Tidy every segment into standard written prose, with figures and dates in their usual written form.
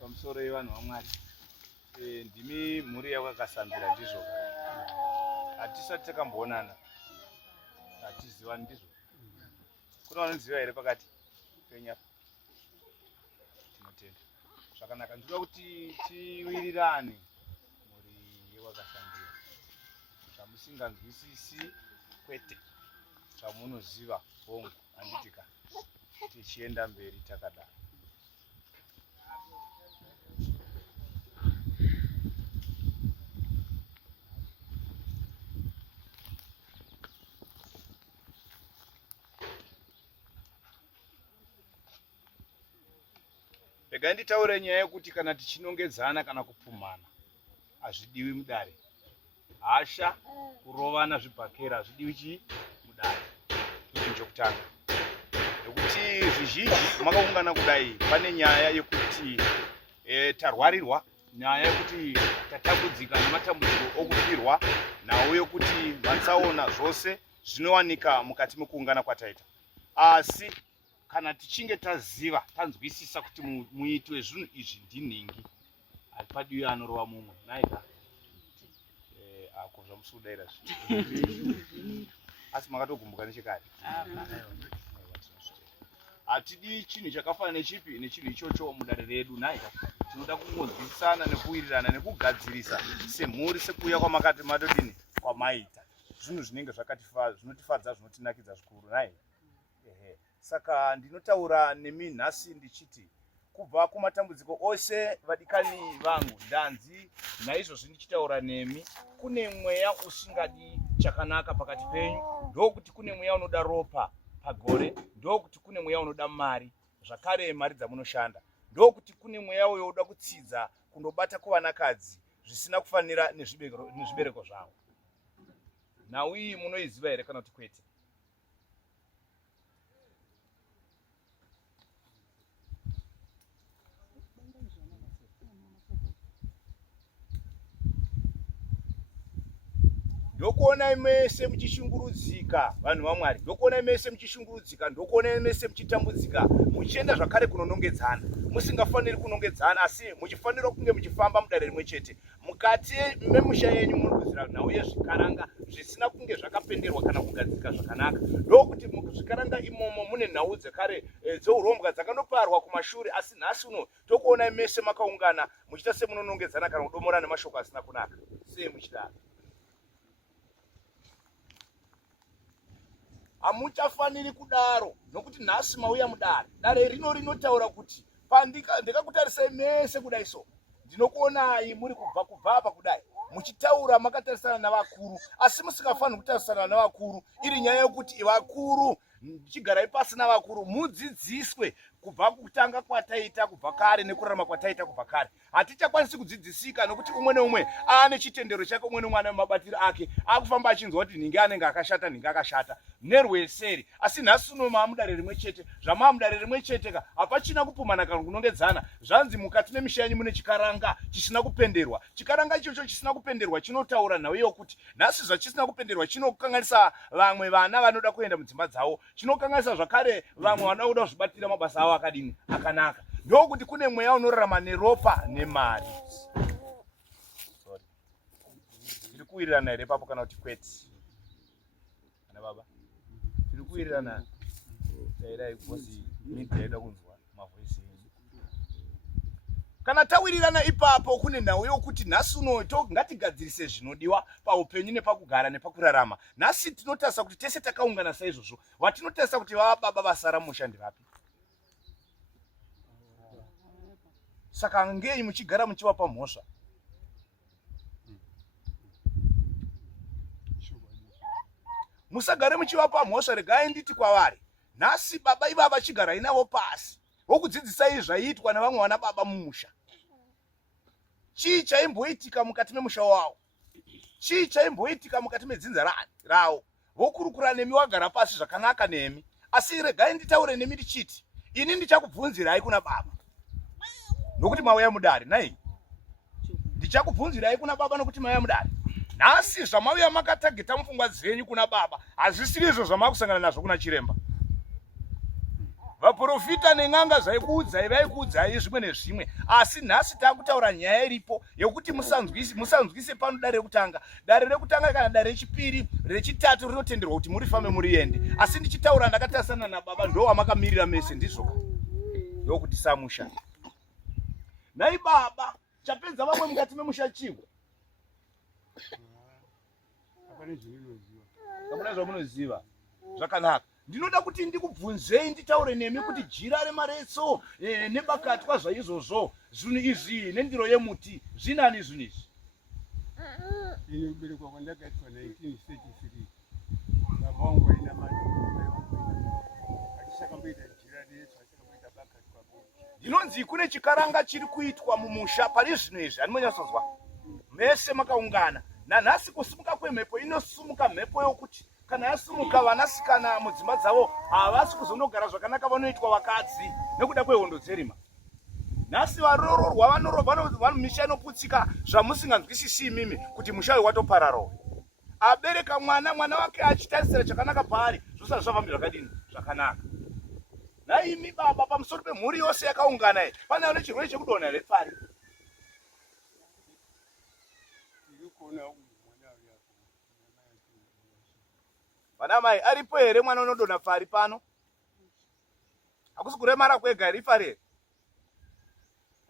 pamusoro yevanhu vaMwari, ndimi mhuri yakakasambira ndizvo. Hatisati takamboonana, hatizivani ndizvo. Kuna vanoziva here pakati penyu apa? Tinotenda. Zvakanaka, ndinoda kuti tiwirirane mhuri yewakasambira. Zvamusinganzwisisi kwete, zvamunoziva hongu handitika. Tichienda mberi takadaro. Regai nditaure nyaya yekuti kana tichinongedzana kana kupumhana hazvidiwi mudare. Hasha, kurovana zvibhakera hazvidiwi chii mudare. Izvi chokutanga. Nekuti zvizhinji makaungana kudai pane nyaya yekuti tarwarirwa, nyaya yekuti tatambudzika nematambudziko okufirwa, nawo yekuti matsaona zvose zvinowanika mukati mekuungana kwataita. Asi kana tichinge taziva, tanzwisisa kuti muiti wezvinhu izvi ndinhingi, hapadiwi anorova mumwe. Naika ako zvamusudaira zvi. Asi makatogumbuka nechekare. Hatidi chinhu chakafanana nechipi nechinhu ichocho mudare redu. Naika tinoda kungonzwisisana nekuwirirana nekugadzirisa semhuri, sekuuya kwamakati madodini kwamaita. Zvinhu zvinenge zvinotifadza, zvinotinakidza zvikuru. Naika saka ndinotaura nemi nhasi ndichiti kubva kumatambudziko ose vadikani vangu ndanzi, naizvozvo ndichitaura nemi, kune mweya usingadi chakanaka pakati penyu. Ndokuti kune mweya unoda ropa pagore, ndokuti kune mweya unoda mari, zvakare mari dzamunoshanda. Ndokuti kune mweya uyo unoda kutsidza kundobata kuvanakadzi zvisina kufanira nezvibereko zvavo. Nhau iyi munoiziva here kana kuti kwete? Ndokuona mese muchishungurudzika vanhu vaMwari, ndokuona mese muchishungurudzika, ndokuona mese muchitambudzika, muchienda zvakare kunonongedzana. Musingafaniri kunongedzana, asi muchifanira kunge muchifamba mudare rimwe chete. Mukati memusha yenyu munogadzira nhau yezvikaranga zvisina kunge zvakapenderwa kana kugadzika zvakanaka. Ndokuti muzvikaranga imomo mune nhau dzekare dzourombwa dzakandoparwa kumashure, asi nhasi uno tokuona mese makaungana muchita semunonongedzana kana kudomorana nemashoko asina kunaka. Sei muchidaro? Hamuchafaniri kudaro, nokuti nhasi mauya mudare. Dare rino rinotaura kuti ndikakutarisai mese kudai so, ndinokuonai muri kubva apa kudai muchitaura makatarisana navakuru, asi musingafaniri kutarisana navakuru. Iri nyaya yokuti vakuru, chigarai pasi navakuru, mudzidziswe kubva kutanga kwataita kubva kare nekurarama kwataita kubva kare. Hatichakwanisi kudzidzisika nokuti umwe neumwe ane chitendero chake, umwe neumwe ane mabatiro ake, akufamba achinzwa kuti nhingi anenge akashata, nhingi akashata nerweseri. Asi nhasi uno mamudare rimwe chete, zvamamudare rimwe chete ka hapachina kupumhana kana kunongedzana. Zvanzi mukati memisha yenyu mune chikaranga chisina kupenderwa. Chikaranga ichocho chisina kupenderwa chinotaura nhau yokuti nhasi zvachisina kupenderwa chinokanganisa vamwe vana vanoda kuenda mudzimba dzavo, chinokanganisa zvakare vamwe vanoda kuzvibatira mabasa avo akadini akanaka. Ndokuti kune mweya unorarama neropa nemari. Sorry. Tiri kuwirirana here papo kana kuti kwete? Ana baba, tiri kuwirirana. Tairai bosi miti yaida kunzwa mavhoisi enyu. Kana tawirirana ipapo kune nhau yokuti nhasi uno ngatigadzirise zvinodiwa paupenyu nepakugara nepakurarama. Nhasi tinotarisa kuti tese takaungana saizvozvo, watinotarisa kuti vababa vasara mushandirapi. Saka ngei muchigara muchivapa mhosva? Musagare muchivapa mhosva. Regai nditi kwavari, nhasi baba ivava chigarai navo pasi vokudzidzisai zvaiitwa nevamwe vana baba mumusha. Chii chaimboitika mukati memusha wavo? Chii chaimboitika mukati medzinza ravo? Vokurukura nemi wagara pasi zvakanaka nemi. Asi regai nditaure nemi ndichiti, ini ndichakubvunzirai kuna baba, nokuti mauya mudare. Nai ndichakubvunzirai kuna baba nokuti mauya mudare. Nhasi zvamauya makatageta mupfungwa dzenyu kuna baba hazvisiri izvo zvamakusangana nazvo kuna chiremba. Vaprofita nen'anga zvaikuudzai vaikuudzai zvimwe nezvimwe, asi nhasi takutaura nyaya iripo yekuti musanzwise pano dare rekutanga. Dare rekutanga kana dare rechipiri rechitatu rinotenderwa kuti murifambe muriende, asi ndichitaura ndakatarisana nababa ndowamakamirira mese ndizvo ndokuti samusha. Nai baba chapedza vamwe mukati memusha chiwo. Apana zvamunoziva. Zvakanaka. Ndinoda kuti ndikubvunzei nditaure nemi kuti jira remaretso nebakatwa zvaizvozvo zvinhu izvi nendiro yemuti zvinani zvinhu izvi. Ini kuberekwa kwandakaitwa 1933 Mabongo ina mali achisakamboita jira retso achisakamboita bakatwa. Ndinonzi kune chikaranga chiri kuitwa mumusha pari zvino izvi handimonyasonzwa. Mese makaungana nanhasi kusumuka kwemhepo inosumuka mhepo yokuti kana yasumuka vanasikana mudzimba dzavo havasi kuzondogara zvakanaka vanoitwa vakadzi nekuda kwehondo dzerima. Nhasi varororwa vanorova misha inoputsika zvamusinganzwisisi imimi kuti musha uyu watopararawo. Abereka mwana wake achitarisira chakanaka paari zvosati zvafamba zvakadini zvakanaka. Naimi baba pamusoro pemhuri yose yakaungana pane chirwere chekudonha here pari? Vanamai aripo here mwana unodonha pari pano? Hakusi kuremara kwega here ifari here?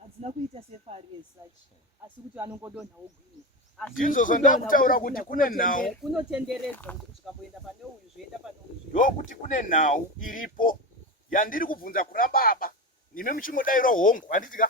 Hadzina kuita sefari yesachi, asi kuti anongodonha ogwinya. Ndizvo zvandakutaura kuti kune nhau. Kunotenderedzwa kuti ukamboenda pane uyu zvoenda pane uyu. Ndokuti kune nhau iripo yandiri kubvunza kuna baba. Nimi muchingodairwa hongu handitika.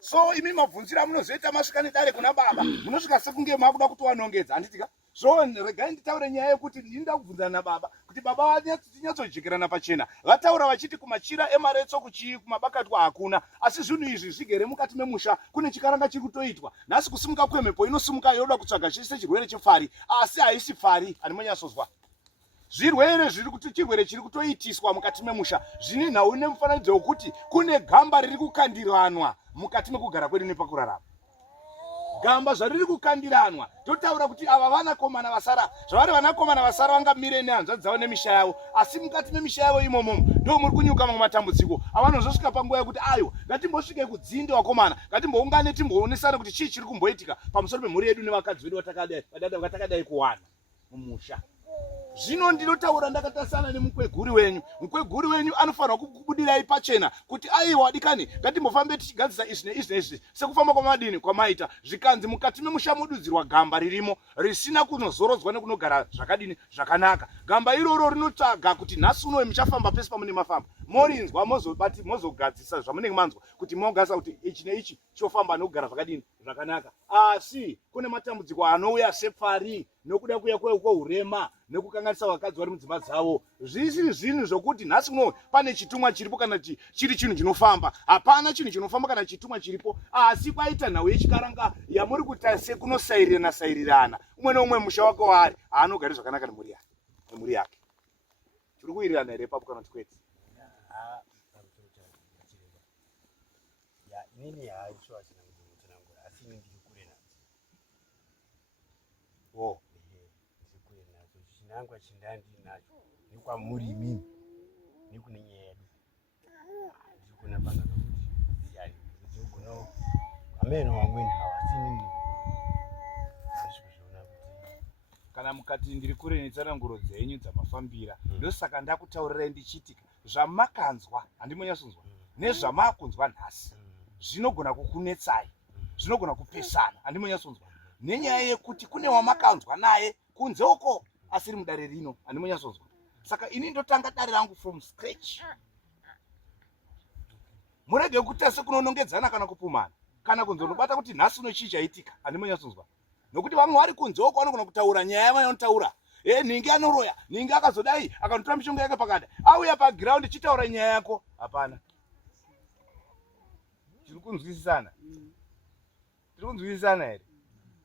So imi mabvunzira munozoita masvika nedare kuna baba. Munosvika sekunge makuda kuti wanongedza handitika. So regai nditaure nyaya yekuti ndinda kubvunzana nababa kuti baba vanyatsojekerana pachena. Vataura vachiti kumachira emaretso kumabakatwa hakuna, asi zvinhu izvi zvigere mukati memusha kune chikaranga chiri kutoitwa. Nhasi kusumuka kwemhepo inosumuka yoda kutsvaga chese chirwere chefari, asi haisi fari handimonyasozwa. Zvirwere chirwere chiri kutoitiswa mukati memusha zvine nhau nemufananidzo wekuti kune gamba riri kukandiranwa mukati mekugara kwedu nepakurarama. Gamba zvariri kukandiranwa totaura kuti ava vanakomana vasara zvavari vanakomana vasara vangamire nehanzvadzi dzavo nemisha yavo, asi mukati memisha yavo imomo ndo muri kunyuka mamwe matambudziko avanozosvika panguva yekuti ayo ngatimbosvike kudzinde wakomana, ngatimboungane timboonesana kuti chii chiri kumboitika pamusoro pemhuri yedu nevakadzi vedu vatakadai kuwana mumusha. Zvino ndinotaura ndakatarisana nemukweguri wenyu. Mukweguri wenyu anofanira kukubudirai pachena kuti aiwa dikani ngatimbofambe tichigadzisa izvi neizvi neizvi sekufamba kwamadini kwamaita zvikanzi mukati memusha mududzirwa gamba ririmo risina kunozorodzwa nekunogara zvakadini zvakanaka. Gamba iroro rinotsvaga kuti nhasi unowe muchafamba pese pamunenge mafamba morinzwa mozogadzisa zvamunenge manzwa kuti mogadzisa kuti ichi neichi chofamba nekugara zvakadini zvakanaka. Asi kune matambudziko anouya sepfari nokuda kuya kwehurema nekukanganisa vakadzi vari mudzimba dzavo. Zvisiri zvinhu zvokuti nhasi unowe pane chitumwa chiripo kana chiri chinhu chinofamba. Hapana chinhu chinofamba kana chitumwa chiripo, asi kwaita nhau yechikaranga yamuri kuita sekunosairirana umwe neumwe musha wake waari haanogari zvakanaka nemhuri yake. Tiri kuwirirana here papo kana kuti kwete? Inini haiswa chinangura asi ndiri kure nadzo. Oh, ndiri kure nadzo. Chinangwa chindandinacho ni kwamuri imimi ni kune nyaya yedu. Ndiri kuna panga kuti yani ndizogona ameno vamweni havasini ndizvozviona kuti kana mukati ndiri kure netsananguro dzenyu dzamafambira ndosaka ndakutaurirai ndichitika zvamakanzwa handimonyasonzwa nezvamakunzwa nhasi zvinogona kukunetsai, zvinogona kupesana handimonyasonzwa nenyaya yekuti kune wamakanzwa naye kunze uko asiri mudare rino handimonyasonzwa. Saka ini ndotanga dare rangu from scratch. Murege kuti ase kunonongedzana kana kupumana kana kunzonobata kuti nhasi uno chii chaitika handimonyasonzwa, nokuti vamwe vari kunze uko vanogona kutaura nyaya yavanotaura. Ningi anoroya, ningi akazodai akanotora mishonga yake pakada auya pagiraundi chitaura nyaya yako. Hapana, tiri kunzwisisana? Tiri kunzwisisana here?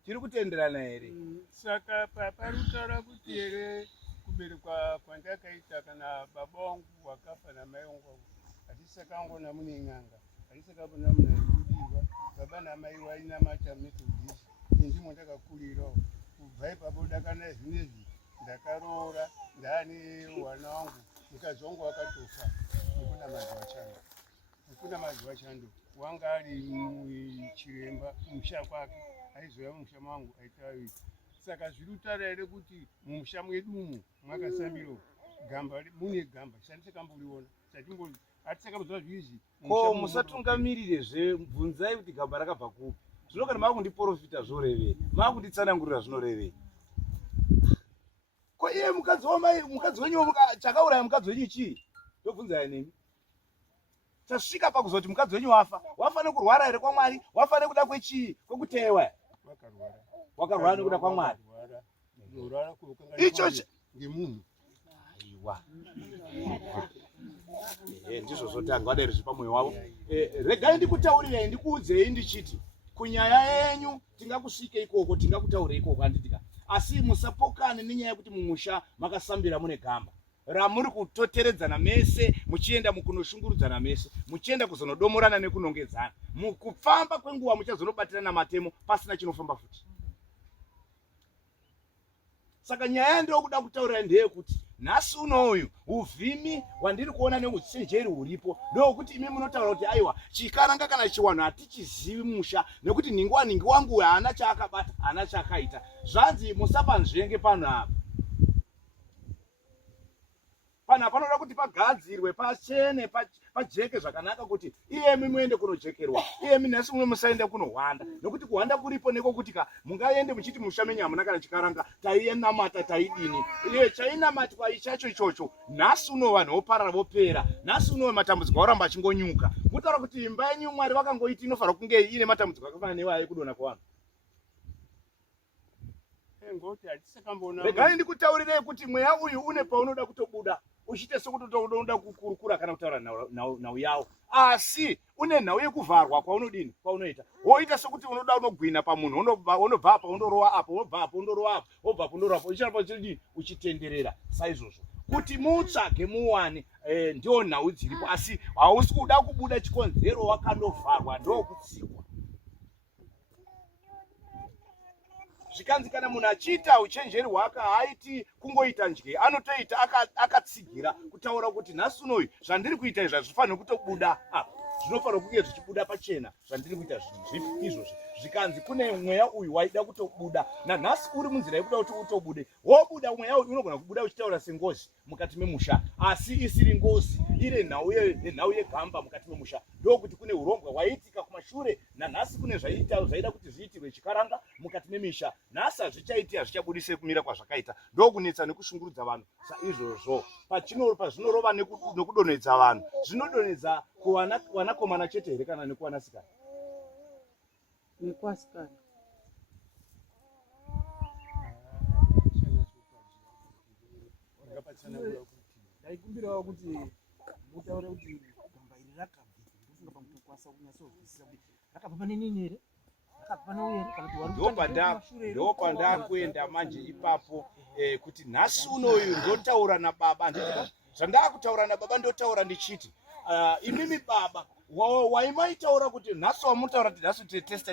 Tiri kutenderana here? Saka parutaura kuti here kuberekwa kwandakaita kana babongu wakafa namai wangu hatisakangona mune n'anga, hatisakambona mune rudiwa. Baba namai vaina macha Methodist, ndimo ndakakurirawo. kubva ipapo dakana zvinezvi ndakaroora ndani wana wangu mukadzi wangu wakatofa nekuna madzi wachando wanga ari chiremba mumusha kwake aizoya mumusha mangu aitavi saka zviri kutaura here kuti mumusha mwedu umu mwakasambiro gamba mune gamba chandisakamboiona hatisakambozva zviizvi ko musatungamirire bvunzai kuti gamba rakabva kupi zvino kana makundiprofita zvorevei makunditsanangurira zvinorevei ko iye mukadzi wenyu chakauraya mukadzi wenyu chii ndobvunzai nemi tasvika pakuzoti mukadzi wenyu wafa nekurwara here kwaMwari wafa nekuda kwechii kwekutewa wakarwara nekuda kwaMwari icho ngemunhu aiwa ndizvo zvotanga wadairi zvipamwoyo wavo regai ndikutaurirei ndikuudzei ndichiti kunyaya yenyu tingakusvike ikoko tingakutaurei ikoko handitika asi musapokane nenyaya yekuti mumusha makasambira mune gamba ramuri kutoteredzana mese muchienda mukunoshungurudzana mese muchienda kuzonodomorana nekunongedzana mukufamba kwenguva muchazonobatirana matemo pasina chinofamba futi saka nyaya yandinokuda kutaurira ndeyekuti nhasi unoyu uvhimi hwandiri kuona neuchenjeri huripo ndokuti imi munotaura kuti aiwa chikaranga kana chiwanhu hatichizivi musha nekuti ningi wangu haana chaakabata haana chaakaita zvanzi musapanzvenge pano apa panhu panoda kuti pagadzirwe pachene pajeke zvakanaka kuti iyemi muende kunojekerwa iyemi nhasi mumwe musaende kunohwanda nokuti kuhwanda kuripo nekokuti mungaende muchiti musha menyu hamuna kana chikaranga tainamata taidini iye chainamatwa ichacho ichocho nhasi uno vanhu voparara vopera nhasi uno matambudziko auramba achingonyuka kutaura kuti imba yenyu Mwari vakangoiti inofanira kunge ine matambudziko akafanana newaye kudona kwavanhu regai ndikutaurirei kuti mweya uyu une paunoda kutobuda uchiite sekuti unoda kukurukura kana kutaura nhau yawo asi une nhau yekuvharwa kwaunodini kwaunoita woita sekuti unoda unogwina pamunhu unobva apa undorowa apo unobva apo undorowa apo wobva apo undorowa apo uchiapa chidini uchitenderera saizvozvo kuti mutsvage muwane ndiwo nhau dziripo asi hausi kuda kubuda chikonzero wakandovharwa ndokutsikwa zvikanzi kana munhu achiita uchenjeri hwake haaiti kungoita njye anotoita akatsigira kutaura kuti nhasi unoyu zvandiri kuita izvi hazvifaniri kutobuda apa zvinofanira kunge zvichibuda pachena zvandiri kuita zvinhu izvozvi zvikanzi kune mweya uyu waida kutobuda nanhasi uri munzira yekuda kuti utobude wobuda mweya uyu unogona kubuda uchitaura sengozi mukati memusha asi isiri ngozi iri nhau yegamba mukati memusha ndokuti kune urongwa hwaiitika kumashure nanhasi kune zvaida kuti zviitirwe chikaranga mukati memisha nhasi hazvichaiti hazvichabudise kumira kwazvakaita ndokunetsa nekushungurudza vanhu saizvozvo pazvinorova nekudonhedza vanhu zvinodonhedza kuvanakomana chete here kana nekuvanasikana nekwasikana ndaikumbirawo kuti mutaure kuti gamba iri rakabva ndofunga pamutokwanisa kunyatsozivisisa kuti rakabva pane nini here rakabva pane uye here kana kuti ndopandakuenda manje ipapo kuti nhasi unoyu ndotaura nababa nditi zvandakutaura nababa ndotaura ndichiti imimi baba waimaitaura kuti nhasi wamutaura kuti nhasi tese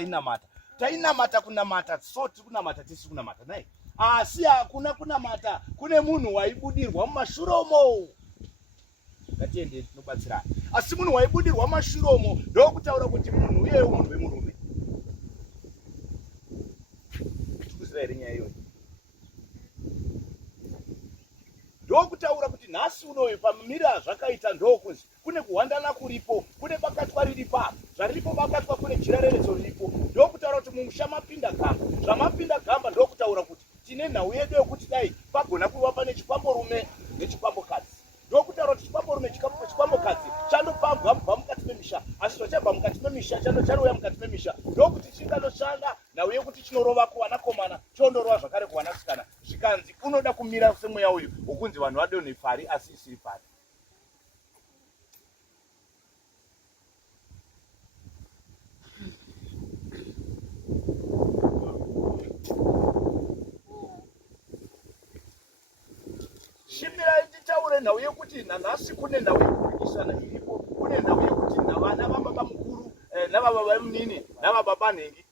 tainamata kunamata so tiri kunamata tisi kunamata nai asi hakuna kunamata kune munhu waibudirwa mumashuromo ngatiende tinobatsirana asi munhu waibudirwa mumashuromo ndokutaura kuti munhu uyeyo munhu wemurume tikuziva here nyaya iyoyi ndokutaura kuti nhasi unoyu pamira zvakaita ndokunzi kune kuhwandana kuripo kune bakatwa riripo zvariripo bakatwa kune jirareredzo riripo ndokutaura kuti mumusha mapinda gamba zvamapinda gamba ndokutaura kuti tine nhau yedu yekuti dai pagona kuva pane chikwamborume nechikwambokadzi ndokutaura kuti chikwamborume chikwambokadzi chandopambwa mubva mukati memisha asi zvachabva mukati memisha chanouya mukati memisha ndokuti chinganoshanda nhau yekuti chinorova kuvanakomana chondorova zvakare kuvanasikana zvikanzi unoda kumira semweya uyu wokunzi vanhu vadonhe pari asi isiri pari shimirai titaure nhau yekuti nanhasi kune nhau yekupikisana iripo kune nhau yekuti navana vababa mukuru navababa munini navababa nhengi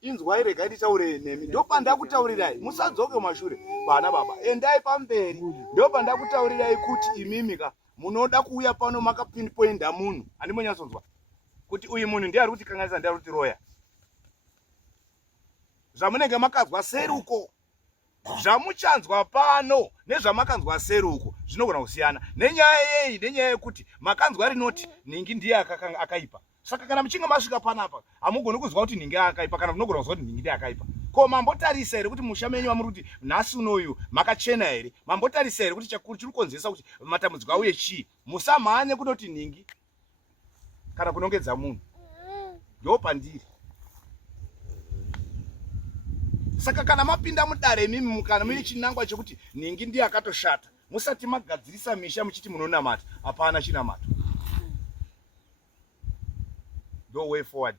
Inzwai rega nditaure nemi, ndopandakutaurirai musadzoke mashure bana baba, endai pamberi. Ndopandakutaurirai kuti imimika munoda kuuya pano makapinpoinda munhu andimonyatsonzwa kuti uyu munhu ndiye ari kuti kanganisa, ndiye ari kuti roya. Zvamunenge makazwa seruko, zvamuchanzwa pano nezvamakanzwa seruko zvinogona kusiyana. Nenyaya yei? Nenyaya yekuti makanzwa rinoti ningi ndiye akaipa. Saka kana muchinga masvika panapa hamugoni kuzwa kuti ningi akaipa, kana munogona kuzwa kuti ningi ndiye akaipa. Ko mambotarisa here kuti musha menyu wamuri kuti nhasi unoyu makachena here? Mambotarisa here kuti chakuru chiri kukonzesa kuti matambudziko auye chii? Musamhanye kunoti ningi kana kunongedza munhu. Ndopandiri. Saka kana mapinda mudare mimi kana mune chinangwa chekuti ningi ndiye akatoshata, musati magadzirisa misha muchiti munonamata. Hapana chinamato. No way forward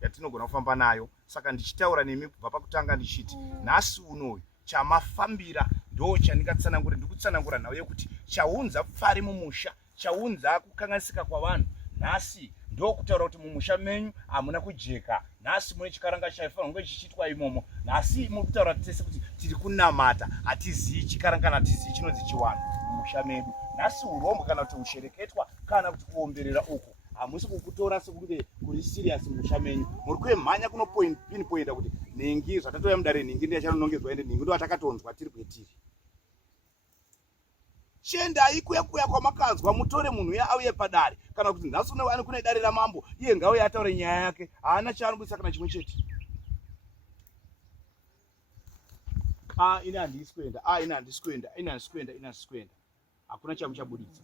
yatinogona kufamba nayo. Saka ndichitaura nemi kubva pakutanga ndichiti nhasi unoyu chamafambira ndo chandingatsanangura. Ndikutsanangura nawo yekuti chaunza pfari mumusha, chaunza kukanganisika kwavanhu nhasi ndo kutaura kuti mumusha menyu hamuna kujeka. Nhasi mune chikaranga chaifanira kunge chichitwa imomo. Nhasi muri kutaura tese kuti tiri kunamata, hatizivi chikaranga kana hatizivi chinonzi chiwanhu mumusha medu. Nhasi urombo kana kuti ushereketwa kana kuti kuomberera uko hamusi kukutora sekunge kuri serious musha menyu. Muri kuemhanya kuno pinpointa kuti ningi zvatatoya mudare ningi ndiye chanonongedzwa, ende ningi ndo atakatonzwa tiri kwetiri. Chendai kuya kwamakanzwa, mutore munhu uya auye padare. Kana kuti nhasi uno ani kune dare ramambo, iye ngauye ataure nyaya yake, haana chaanobudisa kana chimwe chete. Ine handisi kuenda, ine handisi kuenda, ine handisi kuenda, ine handisi kuenda. Hakuna chamuchabuditsa.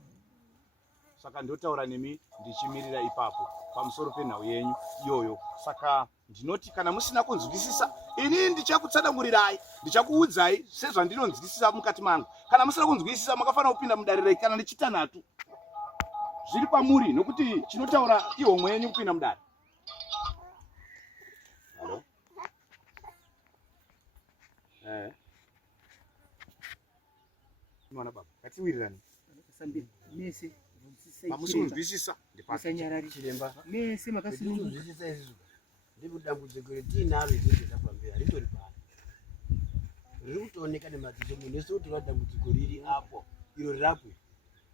Saka ndotaura nemi ndichimirira ipapo pamusoro penhau yenyu iyoyo. Saka ndinoti kana musina kunzwisisa, ini ndichakutsanangurirai, ndichakuudzai sezvandinonzwisisa mukati mangu. Kana musina kunzwisisa makafanira kupinda mudare kana nechitanhatu. Zviri pamuri, nokuti chinotaura ihomwe yenyu kupinda mudare. Hello? Mwana baba, katiwirirani. Mese Mamusinzwisisa chiremba mese makasinzwisisa izvo ndipo dambudziko retinaro izvezvakafambira ritori pano, riri kutooneka nemadziso munhu wese kuti dambudziko riri apo, iro rirapwe.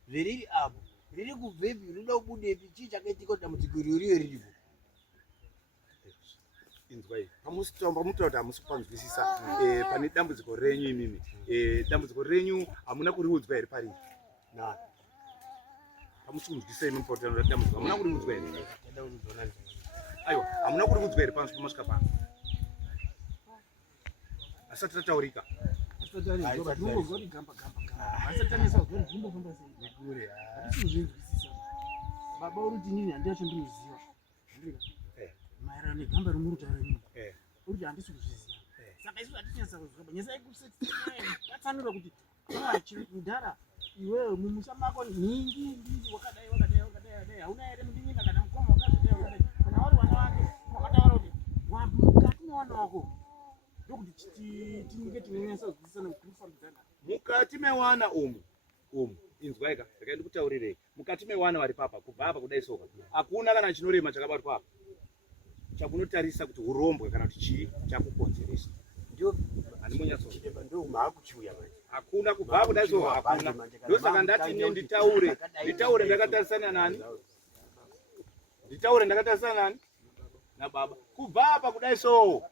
Zveriri apo riri kubvepi, rinoda kubudepi, chii chakaitika kuti dambudziko iroriyo riripo? Inzwai, hamusitaura kuti hamusi kupanzwisisa pane dambudziko renyu imimi. Dambudziko renyu hamuna kuriudzwa here pariri? Na hamusinzwisisa imi mupotano dambudziko hamuna kuriudzwa here? Aiwa, hamuna kuriudzwa here pano pamasvika pano? Asati tataurika. Baba uruti nini handicho ndinoziva. Maererano negamba rimuri kutaura nini? Uruti handisi kuzviziva. Saka isu hatichanyasa kuzviziva. Nyasa yekutsanura kuti mudhara iwewe mumusha mako ningi wakadai hauna here mudinyika kana mukoma wakadai kana wari wana wake wakataura kuti mukati mwana wako ndokuti tinenge tinonyasa kuzwisisana kuti kufambidzana mukati mewana umu. Inzwaika, ndakaenda kutaurirei. Mukati mewana vari papa kubva apa kudai soka, hakuna kana chinorema chakabatwa apa chakunotarisa kuti urombwe kana kuti chii chakukonzeresa. ndio Andimonyatsonzwa. ndio maakuchiuya manje. Hakuna kubva kudai soka, hakuna. Ndio saka ndati ine nditaure ndakatarisana nani? Nditaure ndakatarisana nani? Na baba. Kubva apa kudai so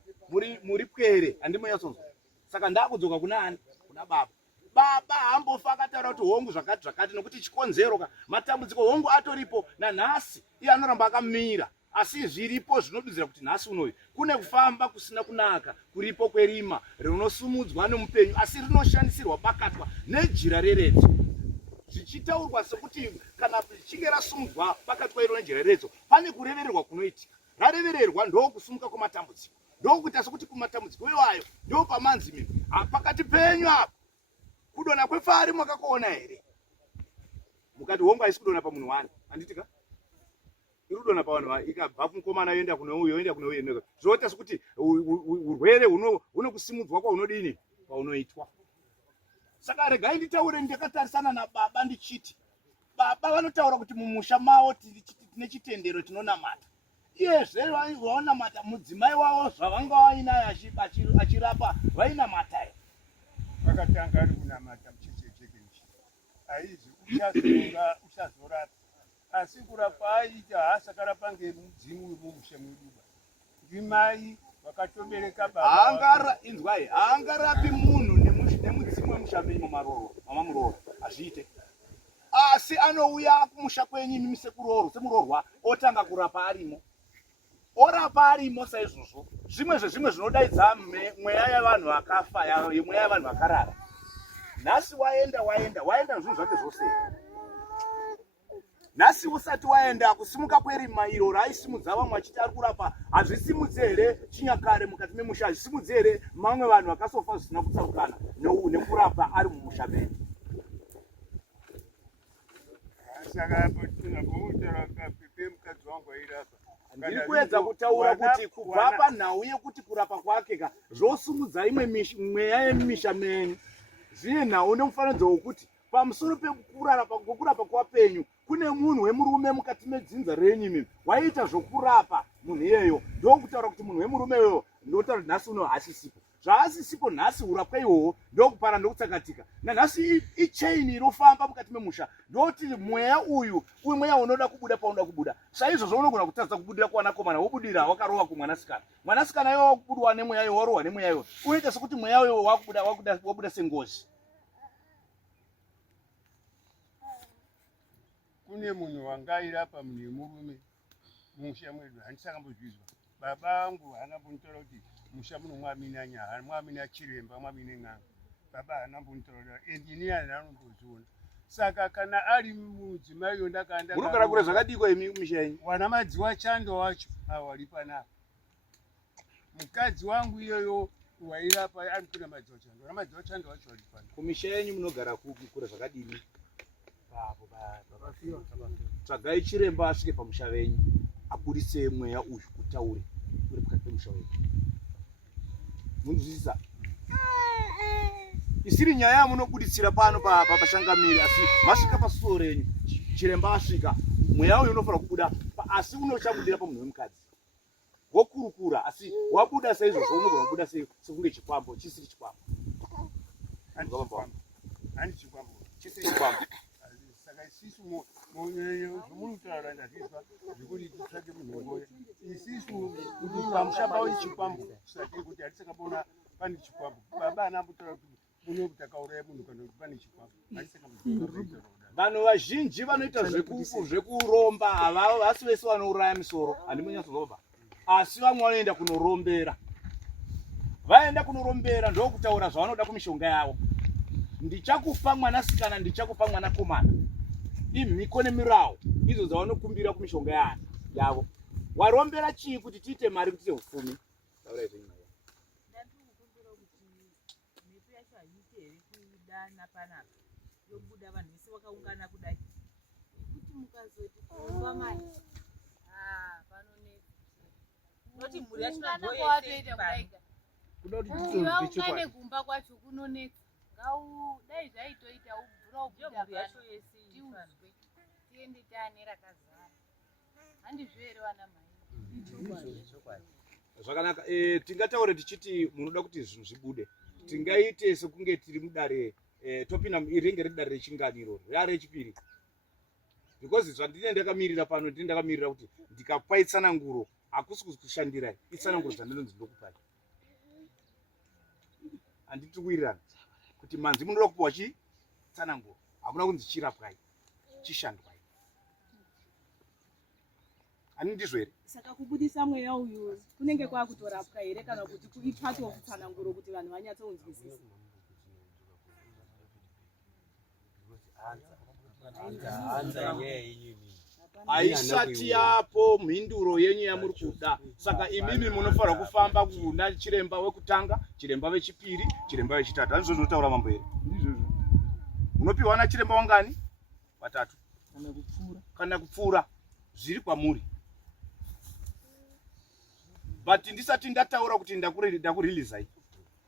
muri pwere, andimonyatsonzwa. Saka ndakudzoka kunani? Kuna baba. Baba hambofa akataura kuti hongu zvakati nokuti chikonzero matambudziko hongu atoripo nanhasi iye anoramba akamira. Asi zviripo zvinodudzira kuti nhasi unoyu kune kufamba kusina kunaka kuripo kwerima rinosumudzwa nemupenyu asi rinoshandisirwa bakatwa nejira reredzo. Zvichitaurwa sekuti kana richinge rasumudzwa bakatwa iro nejira reredzo pane kurevererwa kunoitika. Rarevererwa ndokusumuka kwamatambudziko. Ndokuita sekuti kumatambudziko iwayo ndo pamanzi mimi pakati penyu apa Kudona kwefari mwakakuona here? Mukati hongu haisi kudona pamunhu wani. Handitika? Irudona pavanhu ikabva kumukomana yoenda kune uyo yoenda kune uyo. Zvoita sekuti urwere hunokusimudzwa kwaunodini kwaunoitwa. Saka regai nditaure ndakatarisana nababa ndichiti. Baba vanotaura kuti mumusha mavo tine chitendero tinonamata. Iyezve vaonamata mudzimai wavo zvavanga vainaye achirapa vainamata here. Vakatanga ari kunamata muchechecheche nchi. Aizi uchazorapa. Asi kurapa aita hasakarapa ngemudzimu wemumusha mweduba. Ndimai vakatobereka baba. Angara inzwai, angarapi munhu nemudzimu wemusha menyu mamamuroro. Azviite. Asi anouya kumusha kwenyu imi sekuroro, semurorwa, otanga kurapa arimo. Orapa arimo saizvozvo. Zvimwe zvinodaidza mweya yavanhu vakafa, mweya yavanhu vakarara. Nhasi waenda zvinhu zvake zvose. Nhasi usati waenda kusimuka kwerima iro raisimudza vamwe achiti ari kurapa, hazvisimudze here chinyakare mukati memusha, hazvisimudze here mamwe vanhu vakasofa zvisina kutsaukana nekurapa ari mumusha menyu. Saka hapo tunapoutaura kapepe mukadzi wangu airapa. Ndiri kuedza kutaura kuti kubva panhau yekuti kurapa kwake zvosumudza imwe mweya yemumisha menyu. Zvine nhau nemufananidzo wokuti pamusoro pekurapa kwapenyu kune munhu wemurume mukati medzinza renyu imi waiita zvokurapa munhu iyeyo. Ndokutaura kuti munhu wemurume iyoyo ndotaura nhasi uno haasisipo. Zvaasisipo nhasi urapwa ihwohwo ndokupara ndokutsakatika. Nanhasi ichaini inofamba mukati memusha ndoti mweya uyu mweya unoda kubuda paunoda kubuda. Saizvozvo unogona kutadza kubudira kuwanakomana wobudira wakarova kumwanasikana. Mwanasikana iyoyo wakubudwa nemweya iyoyo warohwa nemweya iyoyo. Unoita sekuti mweya iyoyo wabuda sengozi. Kune munhu wangairapa munhu wemurume mumusha mwedu, handisakambozvizwa. Baba angu haana kuti musha muno mwamina nyaya, mwamina chiremba, mwamina n'anga. Baba haana mbonitaura engineer nanomboziona. Saka kana ari mudzimai yo ndakaenda munogara kure zvakadiko imi mumisha yenyu? Wana madzi wachando wacho awari panapa. Mukadzi wangu iyoyo wairapa ari kuna madzi wachando. Wana madzi wachando wacho ari panapa. Kumisha yenyu munogara kure zvakadini? Tsvagai chiremba asvike pamusha wenyu abudise mweya uyu kutaure uri mukati pemusha wenyu. Munzwisisa? Isiri nyaya yamunobuditsira pano pashangamiri, asi masvika pasuo renyu chiremba asvika mweya uyu unofanira kubuda, asi unochabudira pamunhu wemukadzi wokurukura, asi wabuda saizvozvo unogona kubuda sekunge chikwambo chisiri chikwambo. Handi chikwambo chisiri chikwambo. Isisu zvomurutaura ndazvizwa zvekuti titsvake munhu ngoya. Isisu kuti pamushamba wechikwambo kusati kuti hatisakabona pane chikwambo. Baba anambotaura kuti muno kuti akauraya munhu kana kuti pane chikwambo. Hatisakabona. Vanhu vazhinji vanoita zvekuromba, havasi vese vanouraya misoro, handimunyatsozobva. Asi vamwe vanoenda kunorombera. Vaenda kunorombera ndokutaura zvavanoda kumishonga yavo. Ndichakupa mwanasikana, ndichakupa mwanakomana. Imhiko nemirawo idzo dzavanokumbira kumishonga yavo. Warombera chii kuti tiite mari kuti upfumi? Taura izvo nyaya. Ndandikukumbira kuti mhepo yacho haite here kudana panapa yobuda vanhu vese vakaungana kudai. Kuti mukazoti kumba mai panoneka. Noti mhuri yacho ndoyese kudai. Kuda kuti tiungane kumba kwacho kunoneka. Ngau dai zvaitoita ubvura ubuda yacho yese tiuzwe tiende tane rakazara. Handizvere vana mai. Zvakanaka. Tingataure tichiti munoda kuti zvinhu zvibude. Tingaite sekunge tiri mudare topinda ringe ridare rechinganiro rare rechipiri. Because zvandine ndakamirira pano ndine ndakamirira kuti ndikapai tsananguro hakusi kushandirai, itsananguro dzandinonzi ndokupai. Handiti kuwirirana kuti manzi munoda kupuwa tsananguro, hakuna kunzi chirapwai, chishandwai. Handizvo here? Saka kubudisa mweya uyu kunenge kwakutorapwa here kana kuti kuitsvakiwa kutsananguro kuti vanhu vanyatsounzwisisa? Haisati yapo mhinduro yenyu yamuri kuda. Saka imimi munofanira kufamba kuna chiremba wekutanga, chiremba wechipiri, chiremba wechitatu. Handizvo zvinotaura mambo here? Ndizvo. unopiwa na chiremba wangani? Watatu kana kupfuura, zviri kwamuri. But ndisati ndataura kuti ndakurilizai,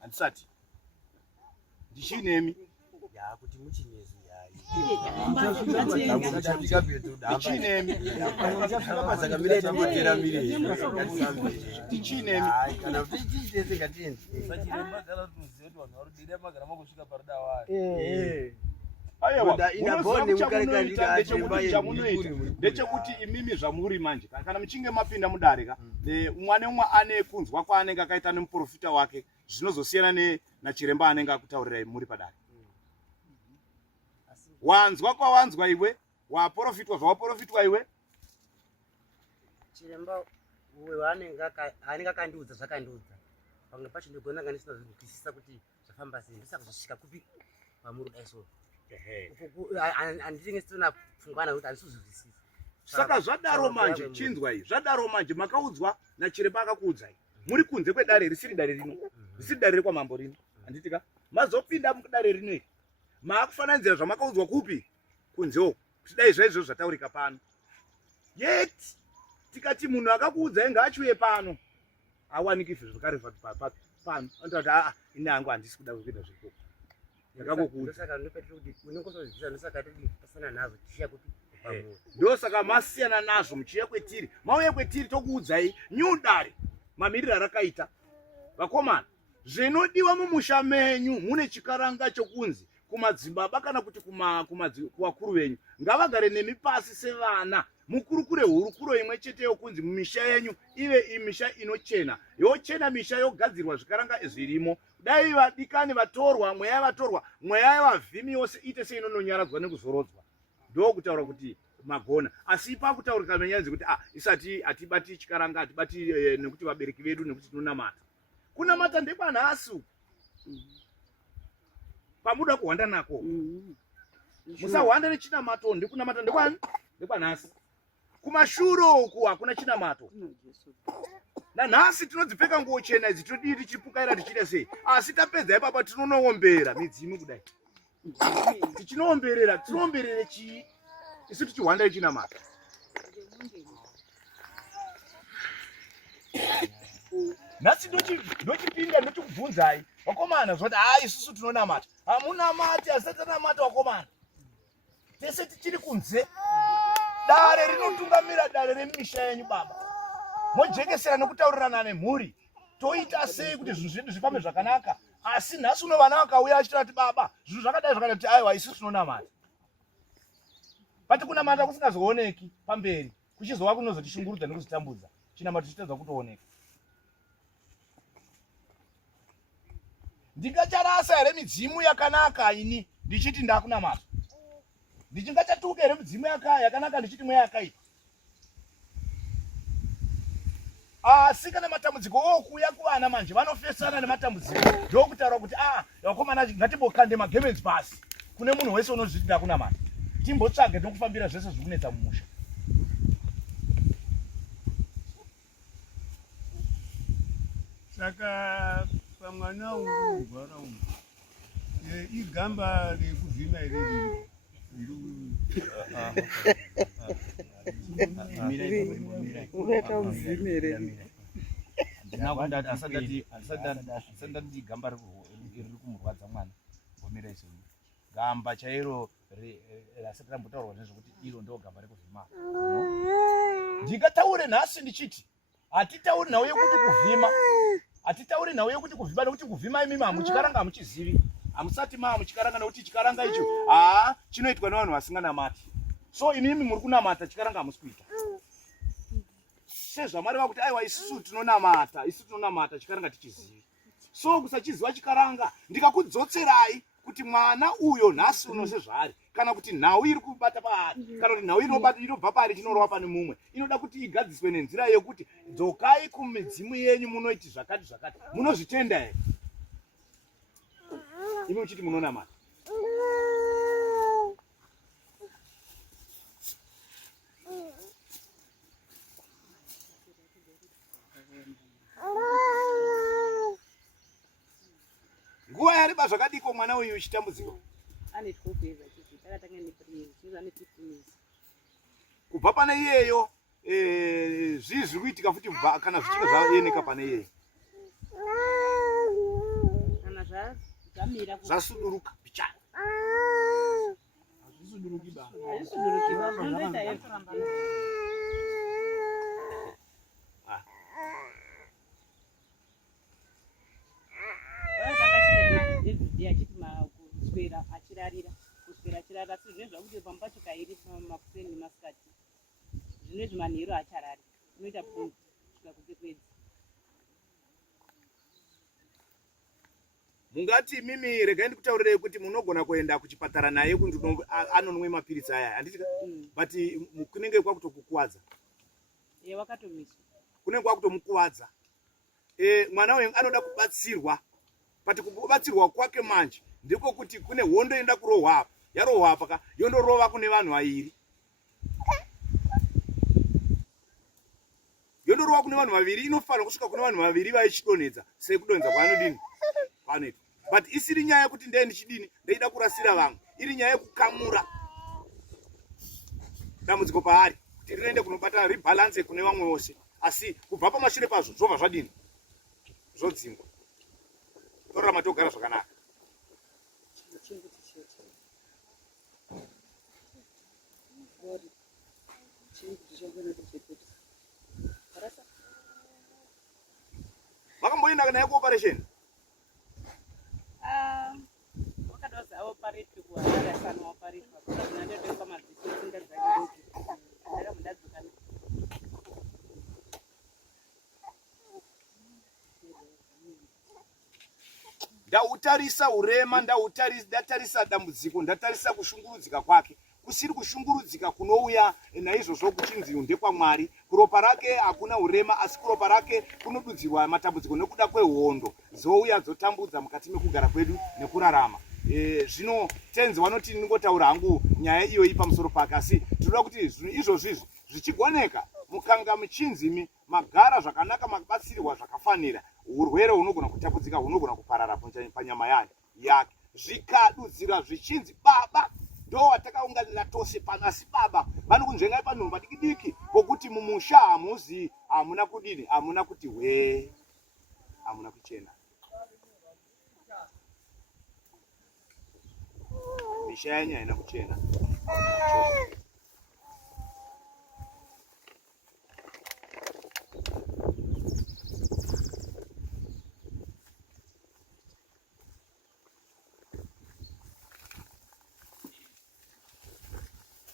handisati ndichinemi kuti muchinyezi ndechekuti imimi zvamuri manje kana muchinge mapinda mudarika umwe neumwe ane kunzwa kwaanenge akaita nemuprofita wake, zvinozosiyana nachiremba anenge akutaurirai muri padare. Wanzwa kwawanzwa iwe, waprofitwa zvawaprofitwa iwe. chiremba uwe wanenge akandiudza zvakandiudza, pamwe pacho ndigona ndisina kuzwisisa kuti zvafamba sei, ndisina kuzosvika kupi pamuri kudai so. Handiti ngesina pfungwana kuti handisizwisisa. Saka zvadaro manje, chinzwa iyi, zvadaro manje makaudzwa nachiremba akakuudzai. Muri kunze kwedare, risiri dare rino, risiri dare rekwamambo rino. Handitika mazopinda mudare rino iri, maakufananidzira zvamakaudzwa kupi? Kunzewo. Kudai zvaizvo zvataurika pano. Yet tikati munhu akakuudzai ngaachiuye pano, awaniki zvakare pano. Andoti ini hangu handisi kuda kuita zviko. Saka ndopetera kuti unongozozvisa ndosaka tiri pasana nazvo tichiya kuti ndosaka masiyana nazvo muchiya kwetiri. Mauye kwetiri tokuudzai nyudare mamiriro rakaita. Vakomana, zvinodiwa mumusha menyu mune chikaranga chokunzi kumadzimbaba kana kuti kuvakuru venyu ngavagare nemi pasi sevana, mukurukure hurukuro imwe chete yokunzi mumisha yenyu ive imisha inochena, yochena misha yogadzirwa zvikaranga zvirimo. Dai vadikani vatorwa, mweya vatorwa, mweya vavhimi yose ite seinononyaradzwa nekuzorodzwa. Ndo kutaura kuti magona, asi pakutaurika menyanzi kuti isati atibati chikaranga, atibati nekuti vabereki vedu nekuti tinonamata. Kunamata ndekwanhasi. Pamuda kuhwanda nako. Musahwanda nechinamato, ndikunamata ndekwani? Ndekwanhasi. Kumashuro uku hakuna chinamato. Nanhasi tinodzipfeka nguo chena idzi todii tichipukaira tichida sei? Asi tapedza ipapa tinonoombera midzimu kudai. Tichinoomberera, tinoomberere chii? Isu tichihwanda nechinamato. Nhasi ndochipinda ndochikubvunzai vakomana zvoti isusu tinonamata. Hamunamati, asati tanamata vakomana. Tese tichiri kunze. Dare rinotungamira dare remisha yenyu baba. Mojekesera nekutaurirana nemhuri. Toita sei kuti zvinhu zvedu zvifambe zvakanaka? Asi nhasi uno vana vakauya vachitoti baba, zvinhu zvakadai zvakati aiwa isusu tinonamata. Pati kunamata kusingazooneki pamberi, kuchizova kunozotishungurudza nekuzotambudza. Chinamato chichitadza kutooneka. Ndingacharasa here midzimu yakanaka ini ndichiti ndakunamata? Ndingachatuka here midzimu yakanaka ndichiti mweya yakaita? Asi kana matambudziko okuuya kuvana manje vanofesana nematambudziko, ndokutaura kuti vakomana ngatimbokande magemenzi pasi kune munhu wese unozviti ndakunamata, timbotsvage nokufambira zvese zviri kunetsa mumusha. Saka pamwana urwara umu igamba rekuvhima iri asandati gamba riri kumurwadza mwana ngomira iso gamba chairo rasati rambotaurwa nezvokuti iro ndo gamba rekuvhima. Ndingataure nhasi ndichiti hatitauri nhau yekuti kuvhima, hatitauri nhau yekuti kuvhima, nekuti kuvhima imimi hamuchikaranga hamuchizivi, hamusati muchikaranga, nekuti chikaranga icho chinoitwa nevanhu vasinganamati. So imimi muri kunamata, chikaranga hamusi kuita. Sezvamareva kuti aiwa isusu tinonamata chikaranga tichizivi. So kusachiziva chikaranga ndikakudzoserai kuti mwana uyo nhasi uno sezvaari, kana kuti nhau iri kubata paari, kana kuti nhau inobva paari chinorova pane mumwe, inoda kuti igadziswe nenzira yekuti dzokai kumidzimu yenyu munoiti zvakati zvakati. Munozvitenda here? Imi muchiti munonamata. Nguva yareba zvakadiko mwana uyu chitambudziko? ane 12 years achiti takatanga ne3 years chinoza ne 15 years. Kubva pane iyeyo zvizvi kuitika futi kana zvichika zvayeneka pane iyeyo kana zvamira zvasuduruka pichana hazvisuduruki baba. hazvisuduruki zvinondoita yekuramba everyday achiti kuswera achirarira asi zvinezvi zvakuti pamba pacho kairi makuseni nemasikati zvinezvi manheru acharari unoita punzi kusvika kunze kwedzi. mungati mimi regai ndikutaurirei kuti munogona kuenda kuchipatara naye kuti anonwe mapirisi aya handiti but kunenge kwakutokukuwadza wakatomiswa kunenge kwakutomukuwadza mwana wenyu anoda kubatsirwa but kubatsirwa kwake manje ndiko kuti kune hondo enda kurohwa apa yarohwa apa yondorova kune vanhu vaviri yondorova kune vanhu vaviri inofanira kusvika kune vanhu vaviri vaichidonhedza sekudonhedza kwaanodini panoita but isiri nyaya yekuti ndee ndichidini ndeida kurasira vamwe iri nyaya yekukamura dambudziko paari kuti rinoende kunobata ribalance kune vamwe vose asi kubva pamashure pazvo zvobva zvadini zvodzingwa torarama togara zvakanaka. Makamboenda naye kuoperation? Wakadaza operate kuhara sana operate kwa ndio ndio kama zisinda za ndio mdadzikana. Ndautarisa urema, ndatarisa dambudziko, ndatarisa kushungurudzika kwake. Kusiri kushungurudzika kunouya naizvozvo kuchinzi ndekwa Mwari. Kuropa rake hakuna urema, asi kuropa rake kunodudzirwa matambudziko nekuda kwehondo dzouya dzotambudza mukati mekugara kwedu nekurarama. Zvino tenzi vanoti ningotaura hangu nyaya iyoyi pamusoro pake, asi tinoda kuti izvozvi zvichigoneka mukanga muchinzimi magara zvakanaka, mabatsirwa zvakafanira, urwere hunogona kutapudzika hunogona kuparara panyama yake. Zvikadudzira zvichinzi baba ndo watakaunganira tose panasi baba vano kunzvengai panhomba diki diki pokuti mumusha hamuzi hamuna kudini, hamuna kuti we, hamuna kuchena. Misha yenyu haina kuchena.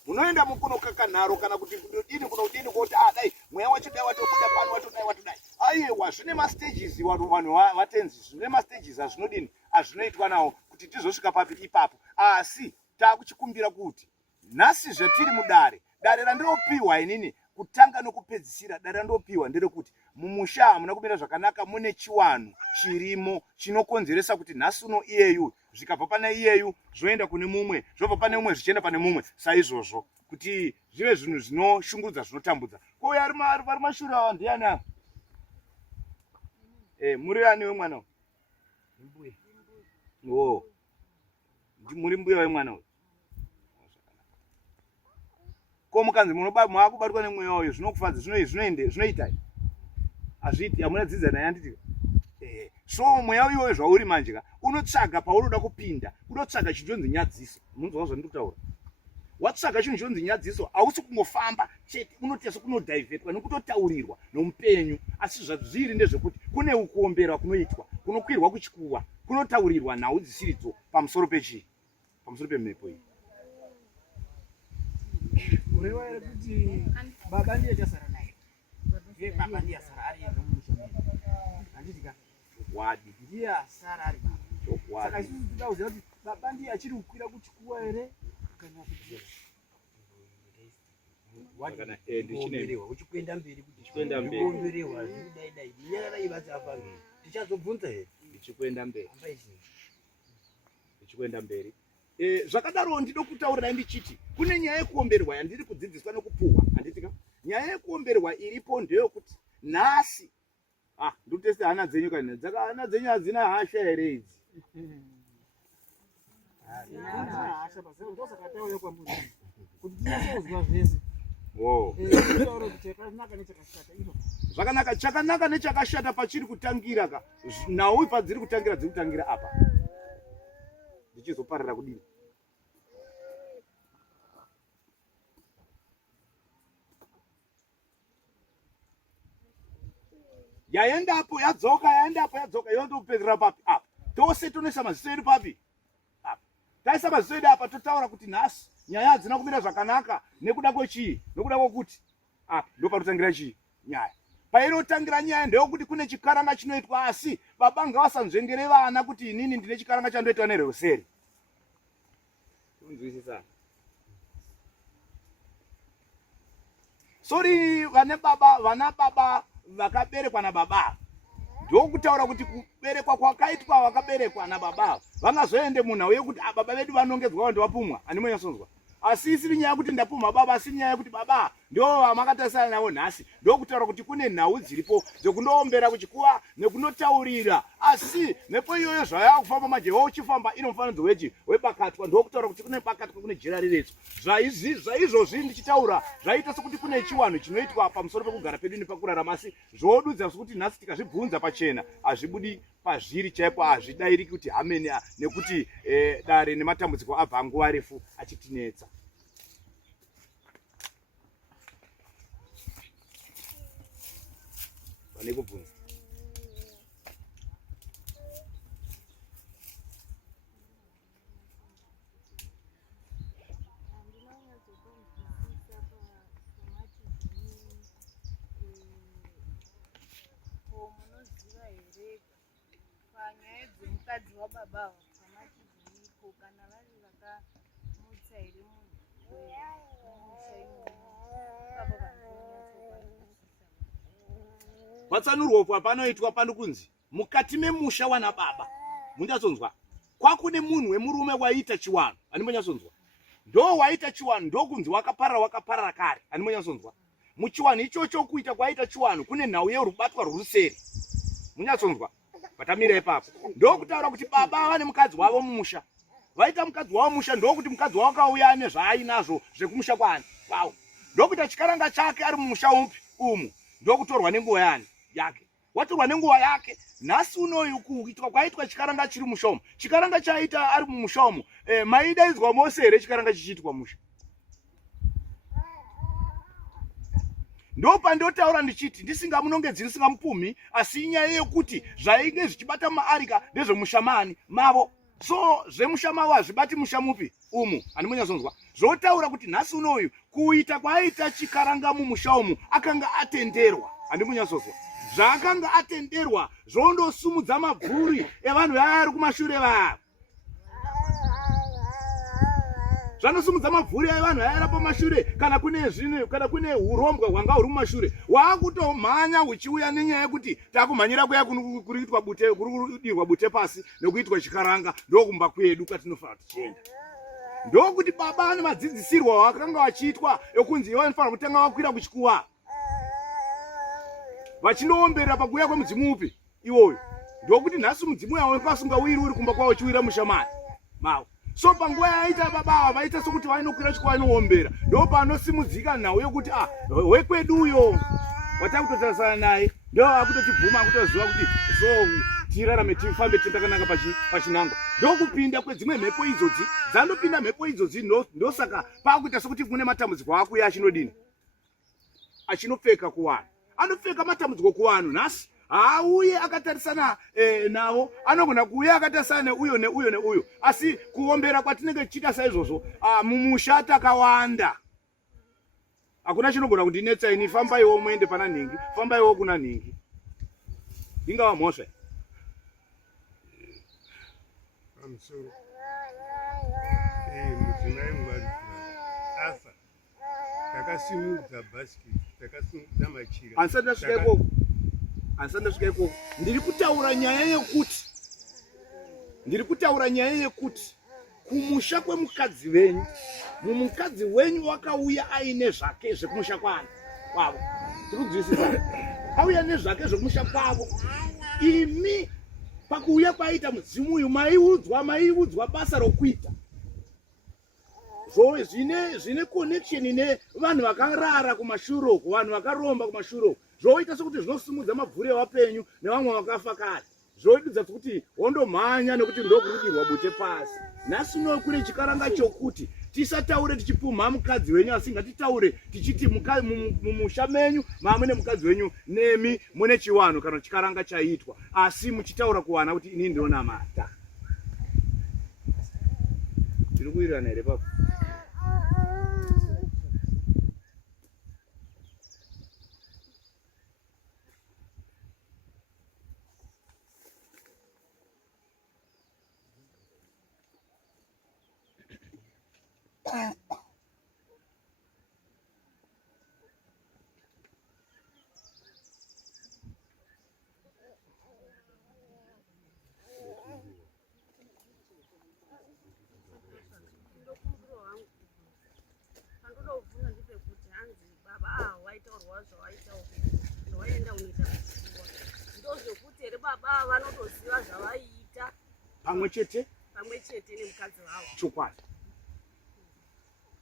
Munoenda mukunokakanharo kana kuti kunodini kuti dai mweya wacho dai watobuda pano watodai. Aiwa zvine mastages vanhu vatenzi, zvine mastages azvinodini azvinoitwa nawo kuti tizosvika papi ipapo. Asi takuchikumbira kuti nhasi zvatiri mudare randinopiwa inini kutanga nokupedzisira, dare randopiwa nderekuti mumusha hamuna kumira zvakanaka, mune chiwanhu chirimo chinokonzeresa kuti nhasi uno iyeyu zvikabva pane iyeyu zvoenda kune mumwe, zvobva pane mumwe zvichienda pane mumwe. Saizvozvo kuti zvive zvinhu zvinoshungurudza, zvinotambudza. Ko ari mashure awa ndiani apa? Muri ani wemwana uyu? Mbuya. Muri mbuya wemwana uyu? Ko mukanzi maakubatwa nemweya uyu zvinokufadza, zvinoitai? Hazviiti, hamuna dzidza naye handiti? So mweya uyoyo zvauri manje unotsvaga paunoda kupinda, unotsvaga chinonzi nyadziso. Munzwa zvandiri kutaura? Watsvaga chinhu chinonzi nyadziso, hausi kungofamba chete, unotesa kunodhivhetwa nekutotaurirwa nomupenyu. Asi zvazviri ndezvekuti kune kuomberwa kunoitwa, kunokwirwa kuchikuwa, kunotaurirwa nhau dzisiridzo pamusoro pechii? Pamusoro pemhepo iyi. Kureva ere kuti baba ndiye chasara naye? Baba ndiye asara ari ega mumusha medu. Handitika wadi ndiye asara ari baba. Saka isusu tinoziva kuti baba ndiye achiri kukwira kuchikuwa ere kana kuti uchikwenda mberi kuti Uchikwenda mberi. kuomberewa zvidai nyara ivachafa mberi. Tichazobvunza here? Ichikwenda mberi. Ichikwenda mberi. Zvakadaro ndino kutaurira ndichiti kune nyaya yekuomberwa yandiri kudzidziswa nokupuhwa, handitika? Nyaya yekuomberwa iripo ndeyekuti nhasi ndikutesta hana dzenyu kana hana dzenyu hadzina hasha here idzi? Asha bazero ndosaka tayo kwamuri. Kuti tinasozwa zvese. Wo. Tauro kuti chakanaka nechakashata ino. Zvakanaka chakanaka nechakashata pachiri kutangira ka. Nawo padziri kutangira dziri kutangira apa. Ndichizoparira kudini? Yaendapo yadzoka yondopedzera papi apa. Tose tonesa maziso edu papi apa. Taisa maziso edu apa totaura kuti nhasi nyaya hadzina kumira zvakanaka nekuda kwechii, nekuda kwokuti apa ndo panotangira chii nyaya. Painotangira nyaya ndeyokuti kune chikaranga chinoitwa, asi baba ngavasanzvengere vana kuti inini ndine chikaranga chandoitwa nerweseri. Unzwisisa? Sori vana baba vakaberekwa nababa ndokutaura kuti kuberekwa kwakaitwa vakaberekwa nababa vangazoende munhau yekuti baba vedu vanongedzwa ndovapumwa animonyasonzwa. Asi isiri nyaya kuti ndapumha baba, asi nyaya kuti baba ndo vamakatasana navo nhasi. Ndokutaura kuti kune nhau dziripo dzekundoombera kuchikuva nekundotaurira, asi nepo iyoyo zvaya kufamba majeho uchifamba inomufananidzo wechi wepakatwa. Ndokutaura kuti kune pakatwa kune jira riredzo. Zvaizvozvi ndichitaura zvaita sokuti kune chiwanhu chinoitwa pamusoro pekugara pedu nepakurarama, asi zvodudza sokuti nhasi tikazvibvunza pachena hazvibudi pazviri chaipo, hazvidairiki kuti hameni, nekuti dare nematambudziko abva nguva refu achitinetsa. Pane kubvunza. Munoziva here panyaya dzemukadzi wababa pamachizimiko kana vari vakamutsa here Patsanurwa panoitwa pano kunzi mukati memusha wana baba munyatsonzwa kwakune munhu wemurume waita chiwanhu animonyatsonzwa. Ndo waita chiwanhu ndokunzi wakaparara kare animonyatsonzwa. Muchiwanhu ichocho kuita kwaita chiwanhu kune nhau yerubatwa rwuruseri munyatsonzwa. Patamira ipapo ndokutaura kuti baba vane mukadzi wavo mumusha, vaita mukadzi wavo mumusha, ndokuti mukadzi wavo akauya nezvaainazvo zvekumusha kwavo, ndokuita chikaranga chake ari mumusha upi umu ndokutorwa nenguva yake. Watorwa nenguva yake nhasi unoyu kuitwa kwaitwa chikaranga chiri mushomo, chikaranga chaita ari mumushomo maidaidzwa mose here chikaranga chichiitwa musha. Ndo pandotaura ndichiti ndisingamunongedzi ndisingamupumhi, asi inyaya yekuti zvainge zvichibata maarika ndezvemushamani mavo. So zvemusha mavo hazvibati musha mupi umu animonyazonzwa. Zvotaura kuti nhasi unoyu kuita kwaita chikaranga mumusha umu akanga atenderwa animonyazonzwa. Zvaakanga atenderwa zvondosumudza mabvuri evanhu vari kumashure vavo. Zvanosumudza mabvuri evanhu aira pamashure kana kune urombwa hwanga huri mumashure hwakutomhanya huchiuya nenyaya yekuti takumhanyira kuya kurikuitwa bute, kurudirwa bute pasi nekuitwa chikaranga ndokumba kwedu kwatinofanira tichienda. Ndokuti baba ane madzidzisirwa wakanga wachiitwa ekunzi iwe unofanira kutanga wakwira kuchikuva vachindoomberera pakuuya kwemudzimu upi iwoyo. Ndokuti nhasi mudzimu yavo wakasungawiri uri kumba kwavo chiwira mushamani mavo. So panguva yaita baba vaita sokuti vainokwira chikuva inowombera, ndo panosimudzika nhau yokuti wekwedu uyo watakutotarisana naye ndo akutotibvuma akutoziva kuti so tirarame tifambe titakanaka pachinangwa. Ndokupinda kwedzimwe mhepo idzodzi dzandopinda mhepo idzodzi, ndosaka pakuita sokuti kune matambudziko akuya achinodini achinopfeka kuvanhu. Anopfeka matambudziko kuvanhu nhasi auye akatarisana navo, anogona kuuya akatarisana neuyo neuyo neuyo, asi kuombera kwatinenge tichiita saizvozvo mumusha takawanda. Hakuna chinogona kundinetsa ini, fambaiwo muende pana nhingi, fambaiwo kuna nhingi. Ingava mhosva pamusoro mudzimai ngwari afa takasimudza bhasiketi, takasimudza machira. Ansanda svika ikoko ndiri kutaura nyaya yekuti kumusha kwemukadzi venyu, mumukadzi wenyu wakauya aine zvake zvekumusha kwavo. Tirikunzwisisa? Auya nezvake zvekumusha kwavo. Imi pakuuya kwaita mudzimu uyu maiudzwa basa rokuita zvine connection nevanhu vakarara kumashure uko, vanhu vakaromba kumashure uko, zvoita sekuti zvinosimudza mabvuri evapenyu nevamwe vakafa kare, zvoidudza kuti wondomhanya nekuti ndokurudirwa bute pasi. Nhasi uno kune chikaranga chokuti tisataure tichipumha mukadzi wenyu, asi ngatitaure tichiti mumusha menyu mamwe nemukadzi wenyu nemi mune chiwanhu kana chikaranga chaitwa, asi muchitaura kuwana kuti ini ndinonamata. Tiri kuwirirana here papa? Pamwe chete nemukadzi wavo. chokwadi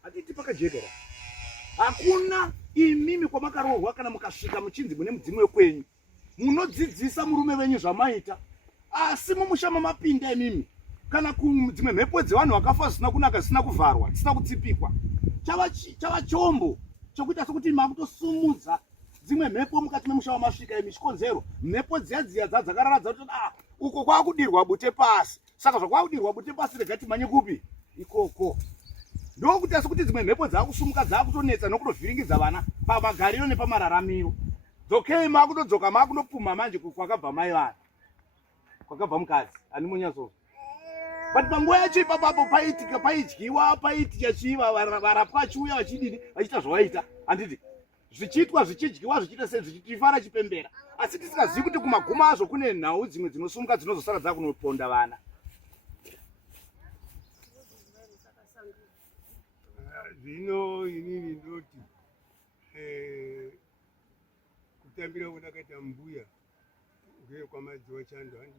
hatiti pakajekera. Hakuna imimi kwamakarohwa kana mukasvika muchinzi mune mudzimu wekwenyu munodzidzisa murume wenyu zvamaita, asi mumusha mamapinda imimi kana kudzimwe mhepo dzevanhu vakafa zvisina kunaka, zvisina kuvharwa, zvisina kutsipikwa, chava chombo chokuita sokuti makutosumudza dzimwe mhepo mukati memusha wamasvika imi. Chikonzero mhepo dziya dzakararadza kuti uko kwakudirwa bute pasi, saka zvakwakudirwa bute pasi rega timanye kupi ikoko. Ndokuti asi kuti dzimwe mhepo dzakusumuka dzakutonetsa nokutovhiringidza vana pamagariro nepamararamiro. Dzokei makutodzoka makundopumha manje kwakabva mai vana, kwakabva mukadzi ani munyatso. But panguva yacho ipapapo paidyiwa, paitika chiva, varapwa achiuya vachidini vachiita zvavaita, handiti zvichiitwa zvichidyiwa zvichiita sei zvichifara chipembera, asi tisingazivi kuti kumagumo azvo kune nhau dzimwe dzinosumuka dzinozosara dzakunoponda vana. Zvino inini ndoti kutambira kudakaita mbuya ngekwamadzi Chando, handi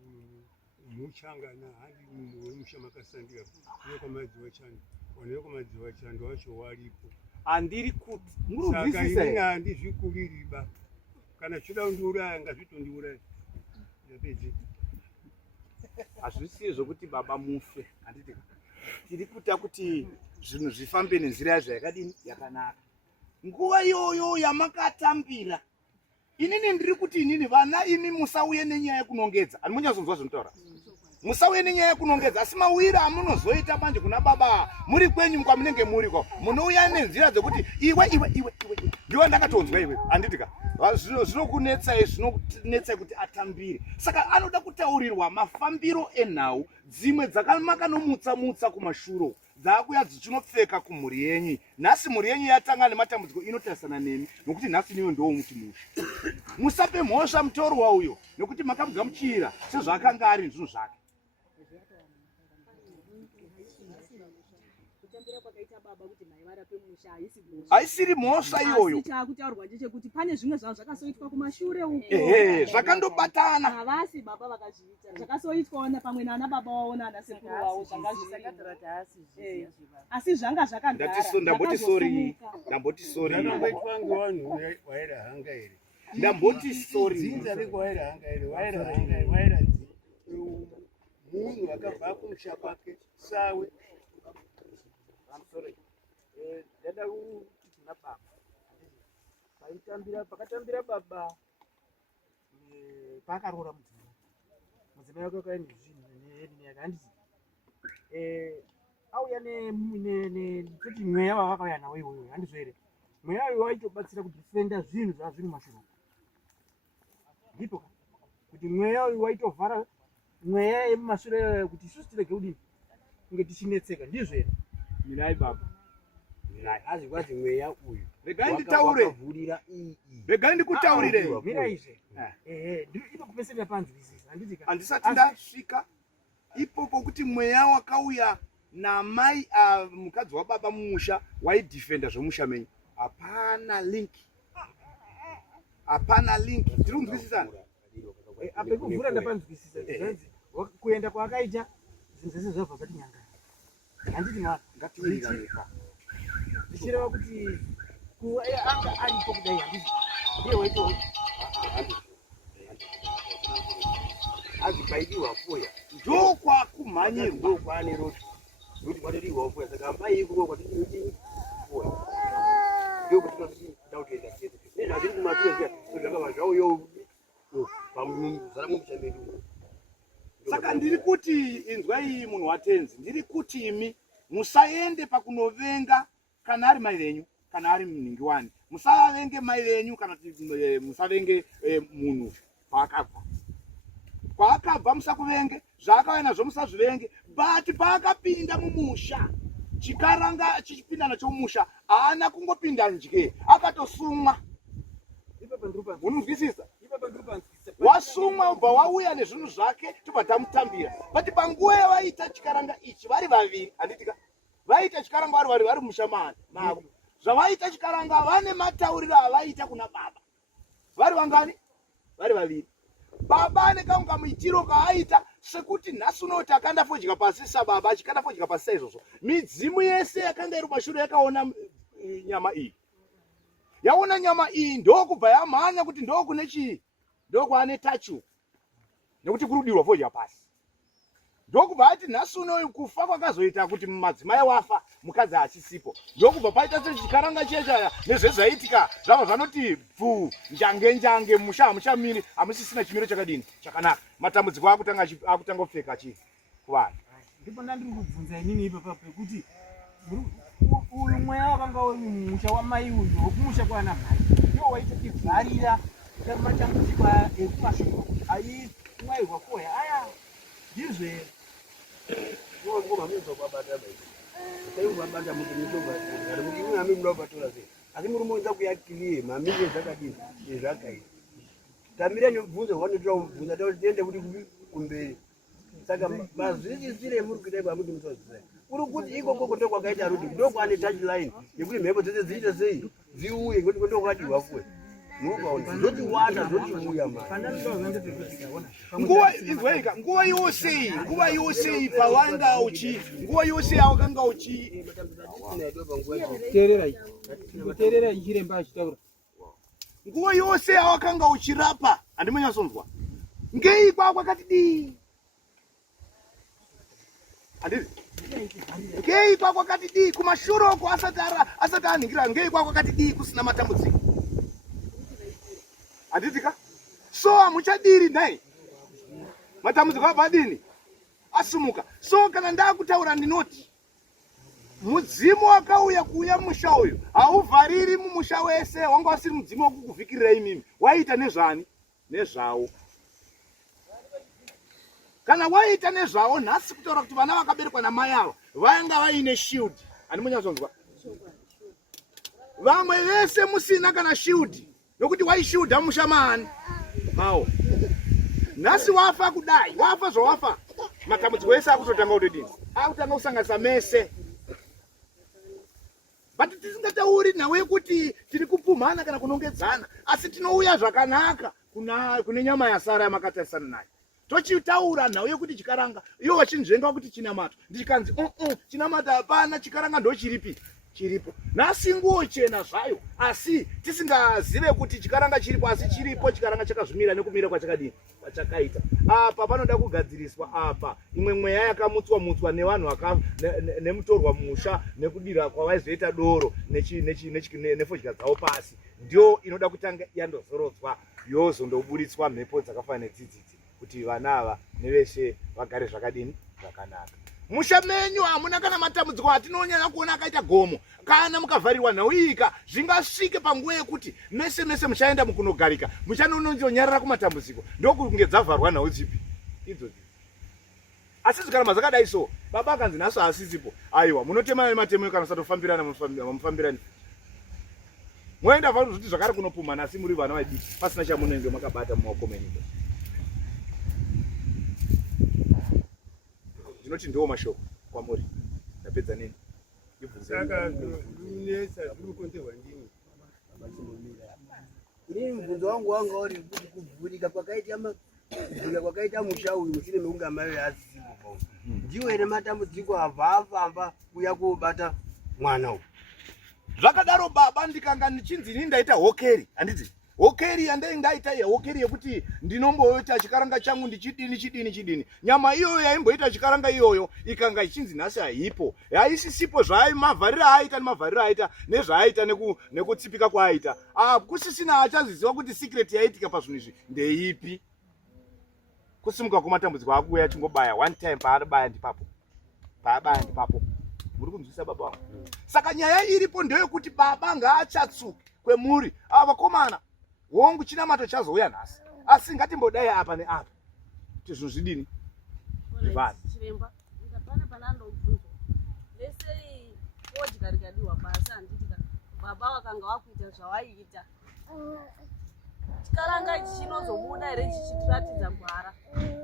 muchangana, handi wemusha makasandira ngekwamadzi Chando, wanekwamadzi Chando wacho waripo. Handiri kuti saka inini handizvikuririba, kana choda kundiuraya ngazvitondiuraya yapedzi. Hazvisiye zvokuti baba mufe, handiti tiri kuita kuti zvinhu zvifambe nenzira yazvo yakadini yakanaka. Nguva iyoyo yamakatambira, inini ndiri kuti inini vana imi musauye nenyaya yekunongedza. Ani munyazonzwa zvinotaura? Musauye nenyaya yekunongedza, asi mawira amunozoita manje kuna baba muri kwenyu kwamunenge muri kwa munouya nenzira dzekuti iwe ndiwe ndakatonzwa iwe, handitika zvinokunetsai, zvinonetsai kuti atambire. Saka anoda kutaurirwa mafambiro enhau dzimwe dzakamakanomutsa kumashuro dzakuya dzichinopfeka kumhuri yenyu. Nhasi mhuri yenyu yatanga nematambudziko inotarisana nemi, nokuti nhasi niwe ndo muti musha. Musape mhosva mutorwa uyo nokuti makamugamuchira sezvaakanga ari zvinhu zvake. Haisiri mhosva iyoyo. Chakutaurwa chekuti pane zvimwe zvavo zvakasoitwa kumashure uko. Zvakandobatana. Havasi baba vakazviita. Zvakasoitwa pamwe nana baba wavo nana sekuru wavo zvangazvisakadara asi zvanga zvakagara. Ndamboti sorry. Ndamboitwa ngevanhu waira hanga here. Ndamboti sorry. Dzinza rekwaira hanga here, waira munhu akabva kumusha kwake sawe. Dada kuti kuna baba pakatambira baba pakaroora mudzimai wake wakaenda zvinhu yake, handiti auya kuti mweya wavakauya nawo iwoyo, handizvo here? Mweya uyu waitobatsira kudhifenda zvinhu zvava zviri mumashuro, ndipo kuti mweya uyu waitovhara mweya yemumashure kuti isusu tirege kudini kunge tichinetseka, ndizvo here? Mirai baba. Azi kwati mweya uyu regai nditaure, regai ndikutaurire. Mira izve ipo kupeserera panzwisisa, handiti handisati ndasvika ipopo kuti mweya wakauya namai mukadzi wababa mumusha waidhifenda zvomusha menyu. Hapana link, hapana link. Tiri kunzwisisana? apa kuvhura ndapanzwisisa kuenda kwaakaita zvinhu zvese zvabva zvati nyangara. handiti mwana ngatiwiriranipa zvichireva kuti anga aripo kudai handiti ndiye waito azibaidiwa fuya ndokwakumhanyirwa ndokwane roti kuti kwatodiwa fuya saka ambai ikuko kwatidi fuya ndokuti dautoenda chete nezvazviri kumatura zvakava zvauyo pamuzara mumuchamedu. saka ndiri kuti inzwai munhu watenzi ndiri kuti imi musaende pakunovenga kana ari mai venyu kana ari mningi wani musavenge mai venyu kana musavenge munhu kwaakabva musakuvenge zvaakauya nazvo musazvivenge but paakapinda mumusha chikaranga chichipinda nacho mumusha haana kungopinda njye akatosumwa munonzwisisa wasumwa ubva wauya nezvinhu zvake tobva tamutambira but panguva yavaita chikaranga ichi vari vaviri handitika vaita chikaranga vari mumusha mavo zvavaita chikaranga vane matauriro avaita kuna baba vari vangani vari vaviri baba ane kamwe kamuitiro kaaita sekuti nhasi unoti akanda fodya pasi sababa achikanda fodya pasi saizvozvo midzimu yese yakanga iri kumashure yakaona nyama iyi yaona nyama iyi ndokubva yamhanya kuti ndokune chii ndokwane tachu nekuti kurudirwa fodya pasi ndokubva ati nhasi unoyu kufa kwakazoita kuti madzimai wafa mukadzi achisipo ndokubva paita sechikaranga chechaya nezvezvaitika zvava zvanoti bvu njange musha hamuchamiri hamusisina chimiro chakadini chakanaka matambudziko akutanga kupfeka chii kuvanhu ndipo ndandiri kubvunza inini ipapo pekuti uyu mweya wakanga uri mumusha wamai uyu wokumusha kwana mai ndiwo waita kivharira matambudziko ekumashuva aimwairwa foya aya ndizve asi muri moza kuyakilie mamire zvakadini zvakaita tamira nebvunzo wanotora kubvunza tiende kuti kumberi saka mazvirisire muri kuita kwamuti musaziva uri kuti ikoko ndo kwakaita rudi ndokwane touchline yekuti mhepo dzese dziite sei dziuye ngoti ndokwadiwa fuwe zoti wanda zoti uya nguva yose pawanga uchi nguva yose yawakanga uchi teerera ichiremba achitaura nguva yose yawakanga uchirapa handimunyatsonzwa ngei kwakwakati dii handiti ngei kwakwakati dii kumashuroko asati anhingira ngei kwakwakati dii kusina matambudziko handitika so hamuchadiri nhai matambudziko abadini asumuka so kana ndakutaura ndinoti mudzimu wakauya kuuya mumusha uyu hauvhariri mumusha wese wanga wasiri mudzimu wakukuvhikirira imimi waita nezvani nezvavo kana waita nezvavo nhasi kutaura kuti vana vakaberekwa namai avo vanga vaine shield handimunyatsonzwa vamwe vese musina kana shield nokuti waishudha musha maani mao nhasi wafa kudai wafa zvawafa matambudziko ese akutotanga kutodini akutanga kusanganisa mese but tisingatauri nhau yekuti tiri kupumhana kana kunongedzana asi tinouya zvakanaka kune nyama yasara yamakatarisana nayo tochitaura nhau yekuti chikaranga iwo wachinzvenga kuti chinamato ndichikanzi chinamato hapana chikaranga ndochiripi chiripo nhasi nguo chena zvayo asi tisingazive kuti chikaranga chiripo asi chiripo chikaranga chakazvimira nekumira kwachakadini kwachakaita apa panoda kugadziriswa apa imwe mweya yakamutswa nevanhu nemutorwa musha nekudira kwavaizoita doro nefodya dzavo pasi ndio inoda kutanga yandozorodzwa yozondoburitswa mhepo dzakafanana nedzidzidzi kuti vana ava neveshe vagare zvakadini zvakanaka musha menyu hamuna kana matambudziko atinonyanya kuona akaita gomo kana mukavharirwa nhau iyika zvingasvike panguva yekuti mese muchaenda mukunogarika muchanonyarara kumatambudziko ndokunge dzavharwa nhau dzipi idzodzi asi zikaramba dzakadai so baba akanzi nhasi asisipo aiwa munotemana nematemo kana satofambirana mufambirani moenda vanhu zviti zvakare kunopumhana asi muri vana vadiki pasina chamunenge makabata mumaoko menyu ndinoti ndiwo mashoko kwamuri ndapedza nini saka runesa rukonzerwa ndini mubvunzo wangu wanga uri kuti kuvhurika kwakaita kudzika kwakaita musha uyu mushure mekunge amai asisipo ndiwo ene matambudziko abva kuya kubata mwana uyu. Zvakadaro baba ndikanga ndichinzi ini ndaita hokeri, handiti hokeri yandaita hokeri yekuti ndinomboita chikaranga changu ndichidini. Nyama iyoyo yaimboita chikaranga iyoyo ikanga ichinzi nhasi haipo, haisisipo mavhariro aita nemavhariro aita nezvaaita nekutsipika kwaaita. Kusisina achaziziva kuti secret yaitika pazvinhu izvi ndeipi. Kusimuka kwematambudziko akuuya achingobaya one time, paanobaya ndipapo muri kunzwisa baba wangu. Saka nyaya iripo ndeyekuti baba ngaachatsuke kwemuri. Vakomana hongu chinamato chazouya nhasi, asi ngatimbodai apa neapa kuti zvinhu zvidini zvivani. Chiremba ndapane panandobvunzwa lese fodya rikadiwa basa handitika baba wakanga wakuita zvawaiita chikaranga ichi chinozobuda here chichitiratidza gwara.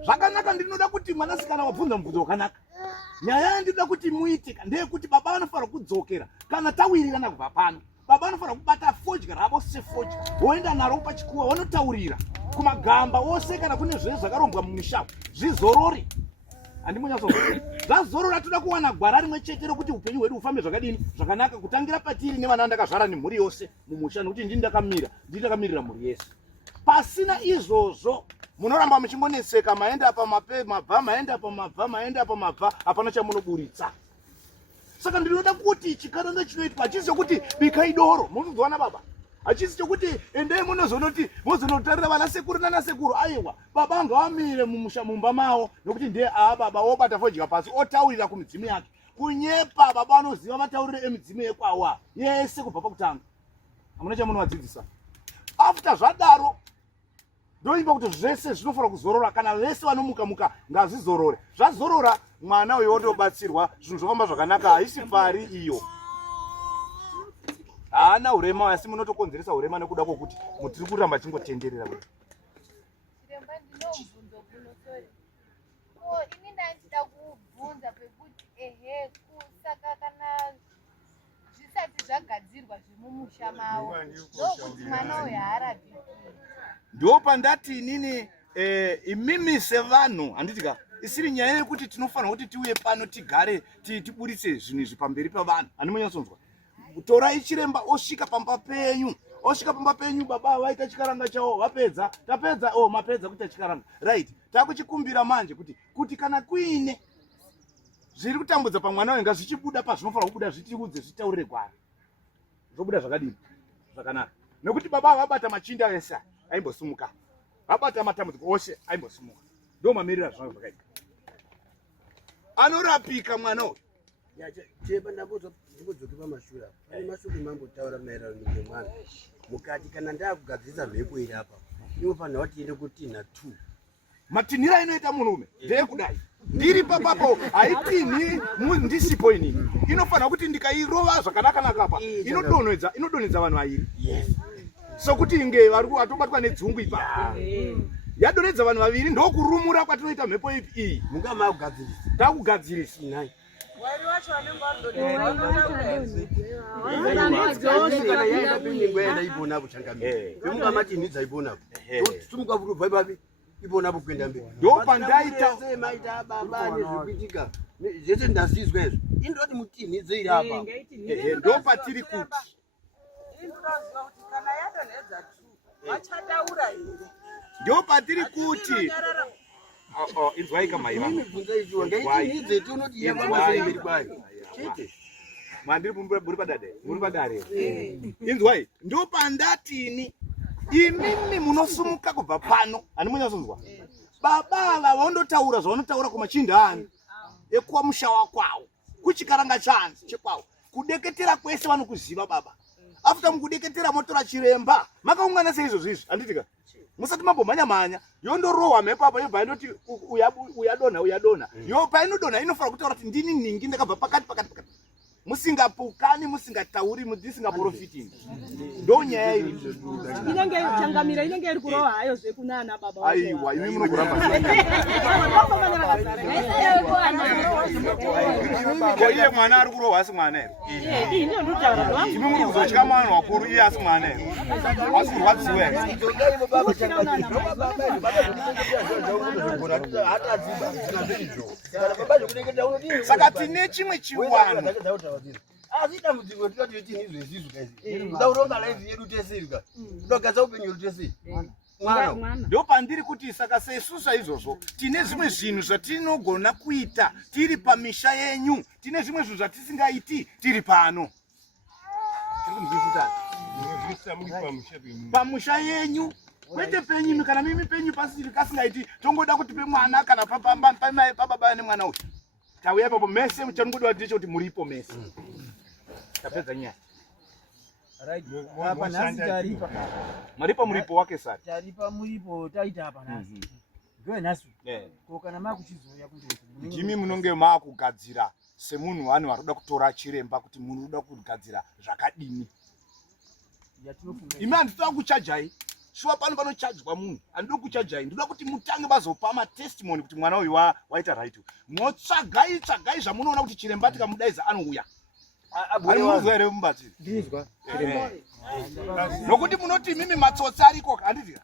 Zvakanaka, ndinoda kuti mwanasikana wabvunza mubvunzo wakanaka. Nyaya yandinoda kuti muitika ndeyekuti baba anofanira kudzokera kana tawirirana kubva pano. Baba anofanira kubata fodya ravo sefodya, woenda naro pachikuva, wanotaurira kumagamba ose kana kune zvezvo zvakarombwa mumishawo zvizorori. Handimunyatsoa zvazorora, toda kuwana gwara rimwe chete rokuti upenyu hwedu hufambe zvakadini zvakanaka, kutangira patiri nevana ndakazvara nemhuri yose mumusha, nekuti ndini ndakamirira mhuri yese. Pasina izvozvo munoramba muchingoneseka, maenda apa mabva, maenda apa mabva, hapana chamunoburitsa. Saka ndinoda kuti chikaranga chinoitwa hachisi chokuti bikai doro, munozwana baba, hachisi chokuti endei muzonotarira vana sekuru nana sekuru. Aiwa, baba anga amire mumusha mumba mavo, nokuti ndiye baba obata fodya pasi otaurira kumidzimu yake. Kunyepa baba anoziva matauriro emidzimu yekwawa yese kubva pakutanga. Hamuna chamunovadzidzisa. After zvadaro ndoimba kuti zvese zvinofanira kuzorora, kana vese vanomuka ngazvizorore. Zvazorora mwana uyo ondobatsirwa, zvinhu zvofamba zvakanaka, haisi pari iyo. Haana urema, asi munotokonzeresa urema nekuda kwokuti mutiri kuramba chingotenderera. Chiremba ndinomubvunzo kuno, sorry. Ini ndandida kubvunza pekuti kusaka kana zvisati zvagadzirwa zvemumusha mavo ndokuti mwana uyo haarapiki. Ndo pandati inini imimi sevanhu, handitika isiri nyaya yekuti tinofanira kuti tiuye pano tigare tiburitse zvinhu izvi pamberi pavanhu. Handimunyatsonzwa. Torai chiremba osvika pamba penyu, baba vaita chikaranga chavo, vapedza, tapedza, mapedza kuita chikaranga, right. Takuchikumbira manje kuti kana kuine zviri kutambudza pamwana wenga zvichibuda pazvinofanira kubuda, zvitiudze, zvitaurire gwara, zvobuda zvakadini zvakanaka. Nekuti baba vabata machinda ese aimbosimuka, vabata matambudziko ose aimbosimuka. Ndo mamirira zvangu zvakaita. Anorapika mwana uyu. Chiremba ndambodzoke pamashura, pane mashoko mambotaura maererano nemwana mukati, kana ndakugadzirisa mhepo iri apa inofanira kuti tiende kutinha 2. Matinhira inoita munhurume ndeyekudai, ndiri papapo haitinhi ndisipo inini. Inofanira kuti ndikairova zvakanaka pa inodonhedza vanhu vairi. Sokuti inge atobatwa nedzungu ipapo yadonhedza vanhu vaviri, ndokurumura kwatinoita mhepo iyi. Munga makugadzirisa takugadzirisa Wari wacho wanenge kana yaenda piningwa yaenda ipona kuchangamira munga matinhidza ipona tumuka kubva ipapi ipona kuenda mberi. Ndo pandaita maita baba nezvikuitika zvese ndazizwa izvo indoti mutinhidze iri apa. Ndo patiri kuti indinoziva kuti kana yadonhedza 2 vachataura here. ndo patiri kuti inzwai kamaiva mibvunza ichiwa ngaitinhidze tionoti yavamazemberi kwayo chete mandiri muri padare. Inzwai, ndo pandatini imimi munosumuka kubva pano. Handimunyatsonzwa. Baba ava vandotaura zvavanotaura kumachinda anu ekuwa musha wakwawo, kuchikaranga chanzi chekwawo, kudeketera kwese vanokuziva baba. After mukudeketera motora chiremba makaungana seizvozvizvi, handitika musati mambomhanya yondorohwa mhepo apa yobva inoti uyadonha yo painodonha inofanira kutaura kuti ndini ningi ndakabva pakati musingapukani, musingatauri, musingaprofiti. Ndo nyaya iri inenge changamira, inenge iri kurova hayo zvekunana baba. Aiwa, imi munokuramba ko iye mwana ari kurohwa asi mwana ere? Imi muri kuzotya mwana wakuru, iye asi mwana ere? Asi kurwadziwa ere? hatadziba kana zvezvo kana baba zvekureketa unodini saka tine chimwe chiwano asi dambudziko tinoti tini zvezizvo kaizvi uda kuronga laifi yedu tesiri ka uda kugadzira upenyu yedu tesiri mwana ndo pandiri kuti saka seisusu izvozvo tine zvimwe zvinhu zvatinogona kuita tiri pamisha yenyu, tine zvimwe zvinhu zvatisingaiti tiri pano. Pamusha yenyu kwete penyu, kana mimi penyu pasiri kasingaiti tongoda kuti pe mwana kana pamai pababa nemwana uyu tauya ipapo mese muchangoda kuti kuti muripo mese tapedza nyaya. Hapa nasi taripa. Maripa muripo wake sasa. Taripa muripo taita hapa nasi. Ndio nasi. Kokana makuchizoya kuti ndimi munonge makugadzira semunhu wanu waroda kutora chiremba kuti munhu unoda kugadzira zvakadini. Imi handitoda kuchajai. Shuwa pano panochajwa munhu. Handitoda kuchajai. Ndoda kuti mutange bazopa ma testimony kuti mwana uyu waita right. Motsvagai zvamunoona kuti chiremba tikamudaiza anouya. Arimuzwa ere mubatiri? Ndizwa. Nokuti munoti mimi matsotsi ariko handizira.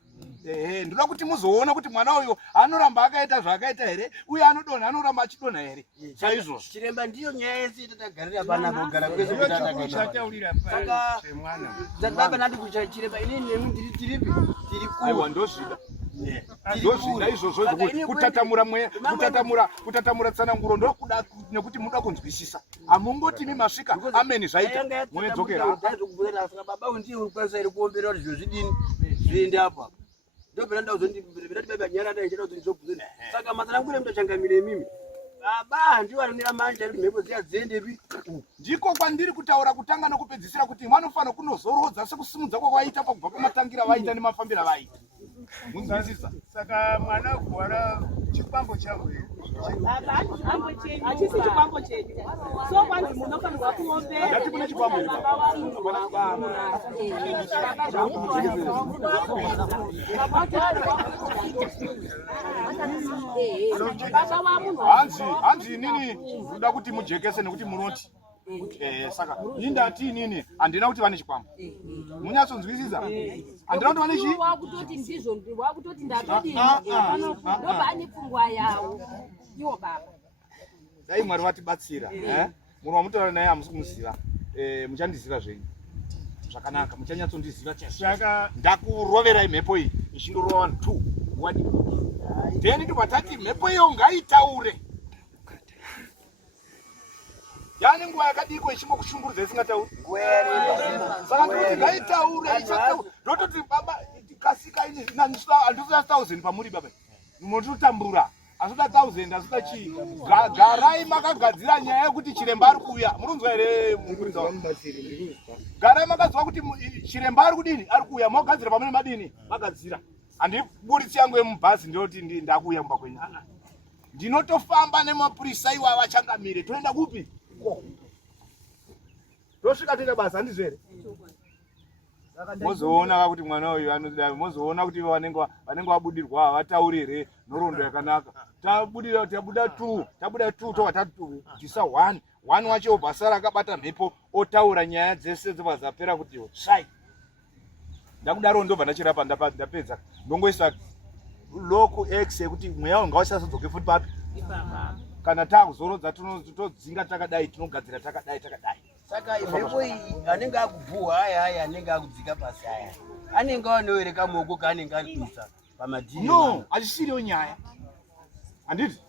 Ndoda kuti muzoona kuti mwana uyu anoramba akaita zvakaita here uye anodonha anoramba achidonha here. Chaizvo. Chiremba ndiyo nyaya yese tatagarira panapa kugara kwese kuti atachaurira pa semwana. Baba nati kuti chiremba inini nemu ndiri tiripi? Tiri ku. Aiwa ndozvida. Ndozvida izvozvo kutatamura tsananguro ndokuda nekuti muda kunzwisisa. Amungoti mimi masvika ameni zvaita moedzokera. Saka baba ndiye urikwanisa iri kuombera kuti zvidini zviende apa. Ndopera ndauzondi baba nyara ndaichida kuti ndizobvunza. Saka matsananguro mutachangamire mimi. Baba ndiye arimira manje ari mhepo dziya dziendepi. Ndiko kwandiri kutaura kutanga nokupedzisira kuti vanofana kunozorodza sekusimudza kwakaita pakubva pamatangira vaita nemafambira vaita. Munzwisisa. Saka mwana kuwara chikwambo changu. Achisi chikwambo chedu. So kwanzi munofanirwa kuombera. Ngati kune chikwambo. Hanzi nini kuda kuti mujekese nekuti munoti. Saka indati nini andina kuti vane chikwambo. Munyatsonzwisisa? Andina kuti vane chi? Wakutoti ndizvo wakutoti ndatodi. Ndoba ane pfungwa yawo. Iwo baba. Dai Mwari vatibatsira, munhu wamutaura naye hamusi kumuziva. Muchandiziva zvenyu. Zvakanaka, muchanyatsondiziva chaizvo. Saka ndakuroverai mhepo iyi ichindorova 2 wadi. Then ndipatati mhepo iyo ngaitaure. Yani nguva yakadiko ichimbokushungurudza isingatauri. Saka ndoti ngaitaure ichataura. Ndototi baba kasika ini handisina 1000 pamuri baba. Munotambura. Asuda 1000 asuda chi. Garai makagadzira nyaya yekuti chiremba ari kuuya. Murunzwa ere mukuriza wangu? Garai makazwa kuti chiremba ari kudini? Ari kuuya. Mogadzira pamene madini? Magadzira. Handiburitsi yangu yemubhazi ndoti ndakuuya mumba kwenyu. Ndinotofamba nemapurisa iwa vachangamire. Toenda kupi? Tosvika tine basa handizvere. Mozoona kuti mwana uyu anoda, mozoona kuti vanenge vabudirwa havataurire nhoroondo yakanaka. Tabuda 2 tova tatisa 1 wacho basa rakabata mhepo otaura nyaya dzese dzobva dzapera kuti svai. Ndakudaro ndobva ndachirapa ndapedza. Ndongoisa loko x yekuti mweya ngausazodzoke futi papi. Kana takuzorodza todzinga takadai tinogadzira takadai. Saka mhepo iyi anenge akubvuwa haya anenge akudzika pasi haya. Anenge anoere kamoko kaanenge ari kuisa pamadhini. No, achisiriyo nyaya. Handiti?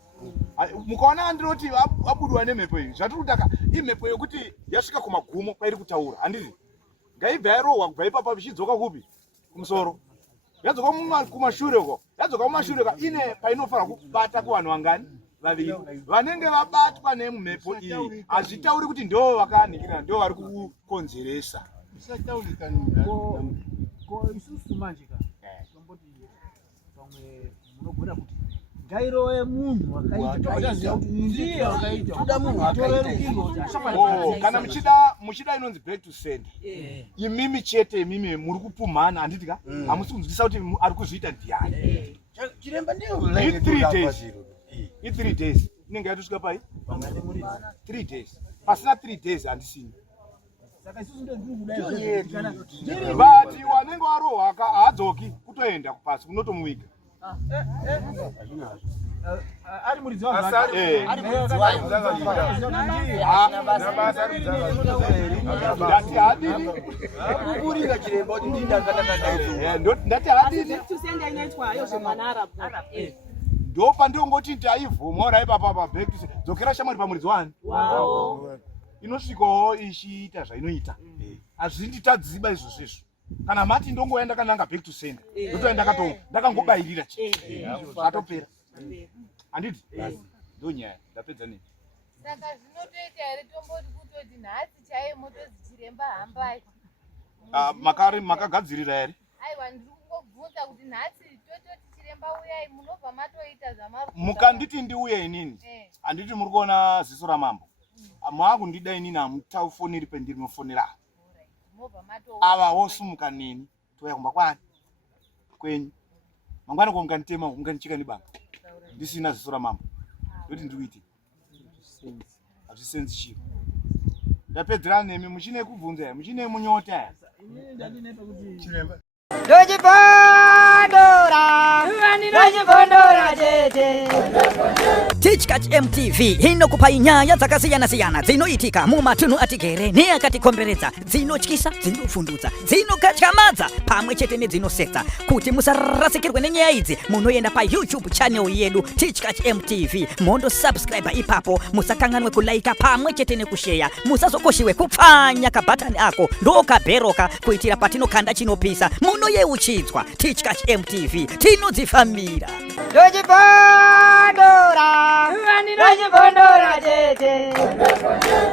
Mukaona andinoti abudwa nemhepo iyi. Zvatiri kutaka imhepo yokuti yasvika kumagumo kwairi kutaura. Handiti? Ngaibva yarohwa kubva ipapo ichidzoka kupi? Kumusoro. Yadzoka kumashure uko. Yadzoka kumashure ine painofanira kubata kuvanhu vangani? Vaviri. Vanenge vabatwa nemhepo iyi hazvitauri kuti ndo vakanikira ndo vari kukonzeresa. Ko isusu manje ka. Tomboti pamwe munogona kuti ngairove munhu wakaita ndiye wakaita toda munhu akaita. Kana muchida inonzi back to send. Imimi chete imimi muri kupumhana handiti ka? Hamusi kunzwisisa kuti ari kuzviita ndiani. Chiremba ndiyo 3 days. 3 days. Inenge yatosvika pai? 3 days. Pasina 3 days handisini. Saka isusu ndo ndiri kudai kana But wanenge warohwa haadzoki kutoenda kupasi unotomuviga. ari muridzi wangu Asari. ari muridzi wangu Ndati adini. Kuburika chiremba kuti ndindakataka Ndati adini. tusende inoitwa yo zvemanara Ndo pandongoti taivhomora ipapa pa back to dzokera shamwari pamuridzi wani. Inosvikawo ichiita zvainoita. Azvinditadziba izvo zvizvo. Kana mati ndongoenda kana nga back to sender. Ndotoenda ndakangobayirira chii. Atopera. Anditi? Ndo nyaya ndapedza nini? Saka zvinotoita here tomboti kutoti nhasi chaiye motodzi chiremba hambai. Makagadzirira here? Aiwa ndiri kungobvunza kuti nhasi tototi chiremba uyai munobva matoita zvamari. Mukanditi ndiuye inini. Anditi muri kuona ziso ramambo. Mwakundida inini hamutafoneri pendiri nofonera. Ava wosumuka nini? Toya kumba kwani? Kwenyu. Mangwana kwa mkanitema, mkanichika ni banga. Ndisina ziso ramambo. Ndoti ndiuite. Hazvisenzi chiko. Ndapedzera nemi muchine kubvunza ya, muchine munyota ya. Chiremba. Dojipondora tete Teachcatch MTV inokupa nyaya dzakasiyana-siyana dzinoitika mumatunhu atigere neakatikomberedza, dzinotyisa, dzinofundutsa, dzinokatyamadza pamwe chete nedzinosetsa. Kuti musarasikirwe nenyaya idzi, munoenda pa YouTube channel yedu Teachcatch MTV, mondo subscribe ipapo, musakanganwe kulaika pamwe chete nekushare, musazokoshiwe kupfanya kabhatani ako ndokabheroka kuitira patinokanda chinopisa munoyeuchidzwa. Teachcatch MTV tinodzifambira. Dojipondora